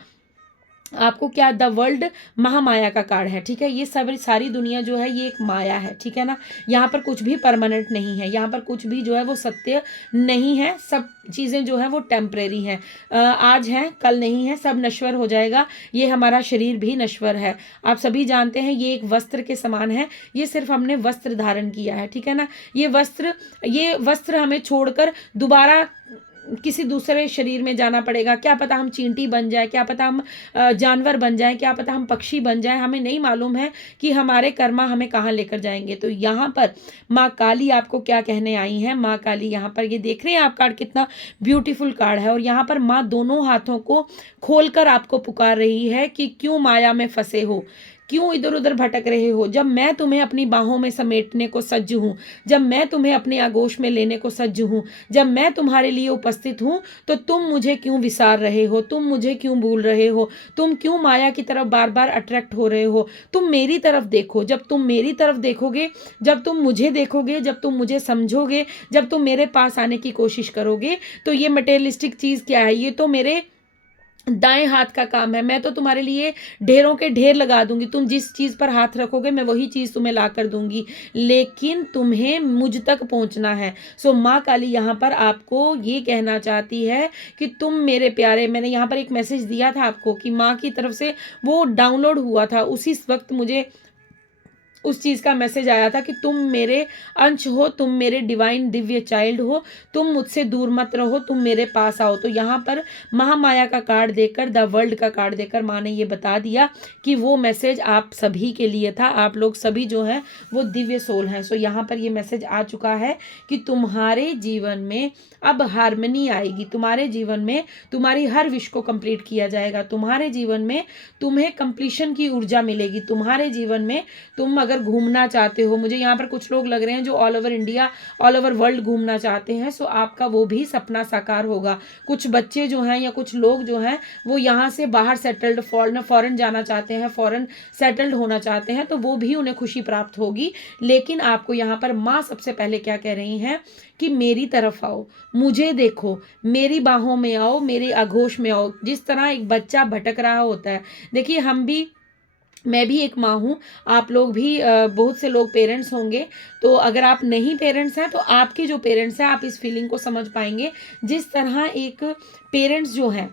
आपको क्या, द वर्ल्ड महामाया का कार्ड है, ठीक है। ये सारी दुनिया जो है ये एक माया है, ठीक है ना। यहाँ पर कुछ भी परमानेंट नहीं है, यहाँ पर कुछ भी जो है वो सत्य नहीं है। सब चीज़ें जो है वो टेम्परेरी हैं, आज है कल नहीं है, सब नश्वर हो जाएगा। ये हमारा शरीर भी नश्वर है, आप सभी जानते हैं। ये एक वस्त्र के समान है, ये सिर्फ हमने वस्त्र धारण किया है, ठीक है ना। ये वस्त्र हमें छोड़कर दोबारा किसी दूसरे शरीर में जाना पड़ेगा। क्या पता हम चींटी बन जाए, क्या पता हम जानवर बन जाए, क्या पता हम पक्षी बन जाए, हमें नहीं मालूम है कि हमारे कर्मा हमें कहाँ लेकर जाएंगे। तो यहाँ पर माँ काली आपको क्या कहने आई हैं। माँ काली यहाँ पर, ये देख रहे हैं आप कार्ड, कितना ब्यूटीफुल कार्ड है। और यहाँ पर माँ दोनों हाथों को खोलकर आपको पुकार रही है कि क्यों माया में फंसे हो, क्यों इधर उधर भटक रहे हो। जब मैं तुम्हें अपनी बाहों में समेटने को सज्ज हूँ, जब मैं तुम्हें अपने आगोश में लेने को सज्ज हूँ, जब मैं तुम्हारे लिए उपस्थित हूँ, तो तुम मुझे क्यों विसार रहे हो, तुम मुझे क्यों भूल रहे हो, तुम क्यों माया की तरफ बार बार अट्रैक्ट हो रहे हो। तुम मेरी तरफ देखो, जब तुम मेरी तरफ देखोगे, जब तुम मुझे देखोगे, जब तुम मुझे समझोगे, जब तुम मेरे पास आने की कोशिश करोगे, तो ये मटेरियलिस्टिक चीज़ क्या है, ये तो मेरे दाएं हाथ का काम है। मैं तो तुम्हारे लिए ढेरों के ढेर लगा दूंगी, तुम जिस चीज़ पर हाथ रखोगे मैं वही चीज़ तुम्हें ला कर दूंगी, लेकिन तुम्हें मुझ तक पहुंचना है। सो माँ काली यहाँ पर आपको ये कहना चाहती है कि तुम मेरे प्यारे, मैंने यहाँ पर एक मैसेज दिया था आपको कि माँ की तरफ से वो डाउनलोड हुआ था, उसी वक्त मुझे उस चीज़ का मैसेज आया था कि तुम मेरे अंश हो, तुम मेरे डिवाइन दिव्य चाइल्ड हो, तुम मुझसे दूर मत रहो, तुम मेरे पास आओ। तो यहाँ पर महामाया का कार्ड देकर, द वर्ल्ड का कार्ड देकर माँ ने ये बता दिया कि वो मैसेज आप सभी के लिए था। आप लोग सभी जो हैं वो दिव्य सोल हैं। सो यहाँ पर ये मैसेज आ चुका है कि तुम्हारे जीवन में अब हार्मनी आएगी, तुम्हारे जीवन में तुम्हारी हर विश को कंप्लीट किया जाएगा, तुम्हारे जीवन में तुम्हें कंप्लीशन की ऊर्जा मिलेगी, तुम्हारे जीवन में तुम अगर घूमना चाहते हो, मुझे यहाँ पर कुछ लोग लग रहे हैं जो all over India, all over world घूमना चाहते हैं, सो आपका वो भी सपना साकार होगा। कुछ बच्चे जो हैं या कुछ लोग जो हैं वो यहाँ से बाहर सेटल्ड, फॉरेन जाना चाहते हैं, फॉरेन सेटल्ड होना चाहते हैं, तो वो भी उन्हें खुशी प्राप्त होगी। लेकिन आपको यहाँ पर माँ सबसे पहले क्या कह रही हैं कि मेरी तरफ आओ, मुझे देखो, मेरी बाहों में आओ, मेरे आगोश में आओ। जिस तरह एक बच्चा भटक रहा होता है, देखिए मैं भी एक माँ हूँ, आप लोग भी बहुत से लोग पेरेंट्स होंगे, तो अगर आप नहीं पेरेंट्स हैं तो आपके जो पेरेंट्स हैं आप इस फीलिंग को समझ पाएंगे। जिस तरह एक पेरेंट्स जो हैं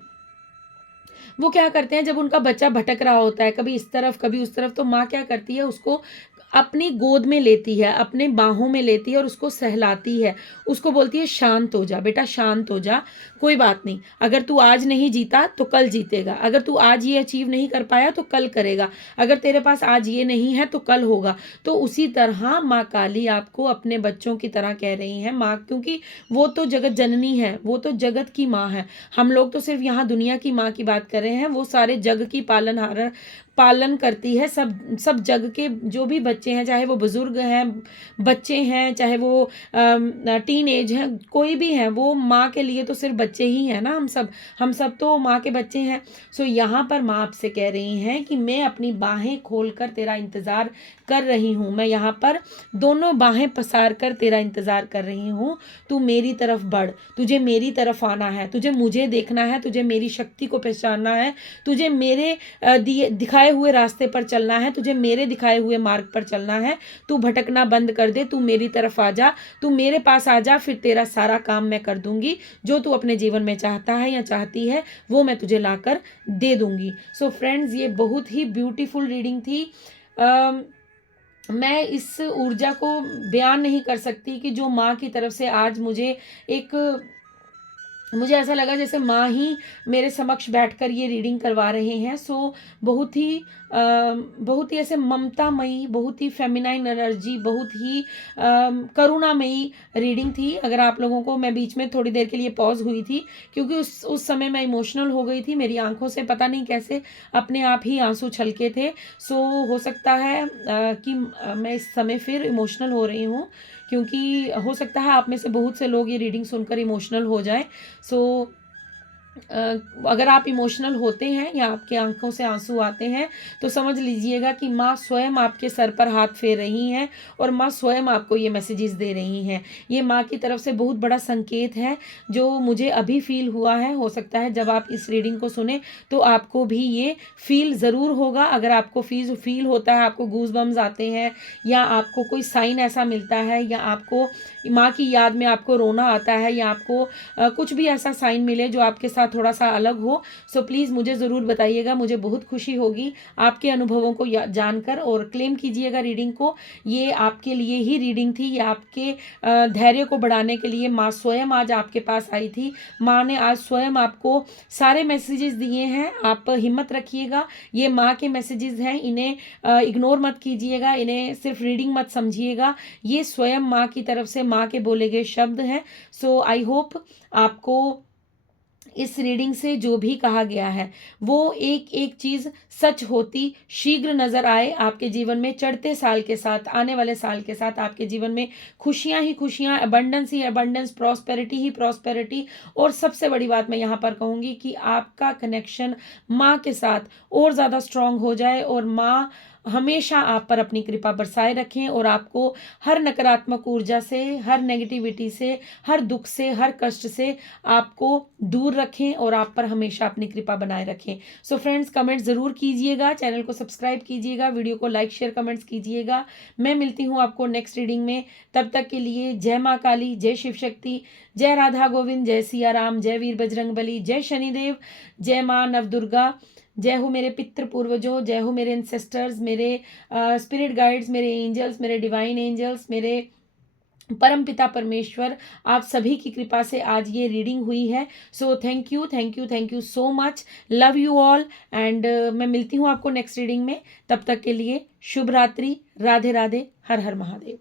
वो क्या करते हैं, जब उनका बच्चा भटक रहा होता है कभी इस तरफ कभी उस तरफ, तो माँ क्या करती है, उसको अपनी गोद में लेती है, अपने बाहों में लेती है और उसको सहलाती है, उसको बोलती है शांत हो जा बेटा, शांत हो जा, कोई बात नहीं, अगर तू आज नहीं जीता तो कल जीतेगा, अगर तू आज ये अचीव नहीं कर पाया तो कल करेगा, अगर तेरे पास आज ये नहीं है तो कल होगा। तो उसी तरह माँ काली आपको अपने बच्चों की तरह कह रही हैं। माँ, क्योंकि वो तो जगत जननी है, वो तो जगत की माँ है, हम लोग तो सिर्फ यहाँ दुनिया की माँ की बात कर रहे हैं, वो सारे जग की पालन करती है। सब जग के जो भी बच्चे हैं, चाहे वो बुज़ुर्ग हैं, बच्चे हैं, चाहे वो टीन एज हैं, कोई भी हैं, वो माँ के लिए तो सिर्फ बच्चे ही हैं ना। हम सब तो माँ के बच्चे हैं। सो यहाँ पर माँ आपसे कह रही हैं कि मैं अपनी बाहें खोल कर तेरा इंतज़ार कर रही हूँ। मैं यहाँ पर दोनों बाहें पसार कर तेरा इंतज़ार कर रही हूँ। तू मेरी तरफ बढ़, तुझे मेरी तरफ आना है, तुझे मुझे देखना है, तुझे मेरी शक्ति को पहचानना है, तुझे मेरे दिखाए हुए रास्ते पर चलना है, तुझे मेरे दिखाए हुए मार्ग पर चलना है। तू भटकना बंद कर दे, तू मेरी तरफ आ जा, तू मेरे पास आ जा, फिर तेरा सारा काम मैं कर दूंगी। जो तू अपने जीवन में चाहता है या चाहती है वो मैं तुझे लाकर दे दूंगी। सो फ्रेंड्स, ये बहुत ही ब्यूटीफुल रीडिंग थी। मैं इस ऊर्जा को बयान नहीं कर सकती कि जो माँ की तरफ से आज मुझे ऐसा लगा जैसे माँ ही मेरे समक्ष बैठकर ये रीडिंग करवा रहे हैं। सो बहुत ही ऐसे ममतामयी, बहुत ही फेमिनाइन एनर्जी, बहुत ही करुणामयी रीडिंग थी। अगर आप लोगों को, मैं बीच में थोड़ी देर के लिए पॉज हुई थी क्योंकि उस समय मैं इमोशनल हो गई थी। मेरी आंखों से पता नहीं कैसे अपने आप ही आंसू छलके थे। सो हो सकता है कि मैं इस समय फिर इमोशनल हो रही हूँ, क्योंकि हो सकता है आप में से बहुत से लोग ये रीडिंग सुनकर इमोशनल हो जाएं। सो अगर आप इमोशनल होते हैं या आपके आंखों से आंसू आते हैं तो समझ लीजिएगा कि माँ स्वयं आपके सर पर हाथ फेर रही हैं और माँ स्वयं आपको ये मैसेजेस दे रही हैं। ये माँ की तरफ से बहुत बड़ा संकेत है जो मुझे अभी फील हुआ है। हो सकता है जब आप इस रीडिंग को सुने तो आपको भी ये फील ज़रूर होगा। अगर आपको फील होता है, आपको गूज बम्स आते हैं या आपको कोई साइन ऐसा मिलता है या आपको माँ की याद में आपको रोना आता है या आपको कुछ भी ऐसा साइन मिले जो आपके साथ थोड़ा सा अलग हो, सो प्लीज़ मुझे ज़रूर बताइएगा। मुझे बहुत खुशी होगी आपके अनुभवों को जानकर। और क्लेम कीजिएगा रीडिंग को, ये आपके लिए ही रीडिंग थी। ये आपके धैर्य को बढ़ाने के लिए माँ स्वयं आज आपके पास आई थी। माँ ने आज स्वयं आपको सारे मैसेजेस दिए हैं। आप हिम्मत रखिएगा, ये माँ के मैसेजेस हैं, इन्हें इग्नोर मत कीजिएगा, इन्हें सिर्फ रीडिंग मत समझिएगा। ये स्वयं माँ की तरफ से माँ के बोले गए शब्द हैं। सो आई होप आपको इस रीडिंग से जो भी कहा गया है वो एक एक चीज़ सच होती शीघ्र नज़र आए आपके जीवन में। चढ़ते साल के साथ, आने वाले साल के साथ आपके जीवन में खुशियां ही खुशियां, अबंडेंस ही अबंडेंस, प्रॉस्पेरिटी ही प्रॉस्पेरिटी। और सबसे बड़ी बात मैं यहाँ पर कहूँगी कि आपका कनेक्शन माँ के साथ और ज़्यादा स्ट्रांग हो जाए और माँ हमेशा आप पर अपनी कृपा बरसाए रखें और आपको हर नकारात्मक ऊर्जा से, हर नेगेटिविटी से, हर दुख से, हर कष्ट से आपको दूर रखें और आप पर हमेशा अपनी कृपा बनाए रखें। सो फ्रेंड्स, कमेंट ज़रूर कीजिएगा, चैनल को सब्सक्राइब कीजिएगा, वीडियो को लाइक शेयर कमेंट्स कीजिएगा। मैं मिलती हूँ आपको नेक्स्ट रीडिंग में। तब तक के लिए जय माँ काली, जय शिव शक्ति, जय राधा गोविंद, जय सिया राम, जय वीर बजरंग बली, जय शनिदेव, जय माँ नवदुर्गा। जय हो मेरे पितृ पूर्वजों, जय हो मेरे एंसेस्टर्स, मेरे स्पिरिट गाइड्स, मेरे एंजल्स, मेरे डिवाइन एंजल्स, मेरे परम पिता परमेश्वर। आप सभी की कृपा से आज ये रीडिंग हुई है। So thank you, thank you, thank you so much. Love you all and मैं मिलती हूँ आपको नेक्स्ट रीडिंग में। तब तक के लिए शुभ रात्रि, राधे राधे, हर हर महादेव।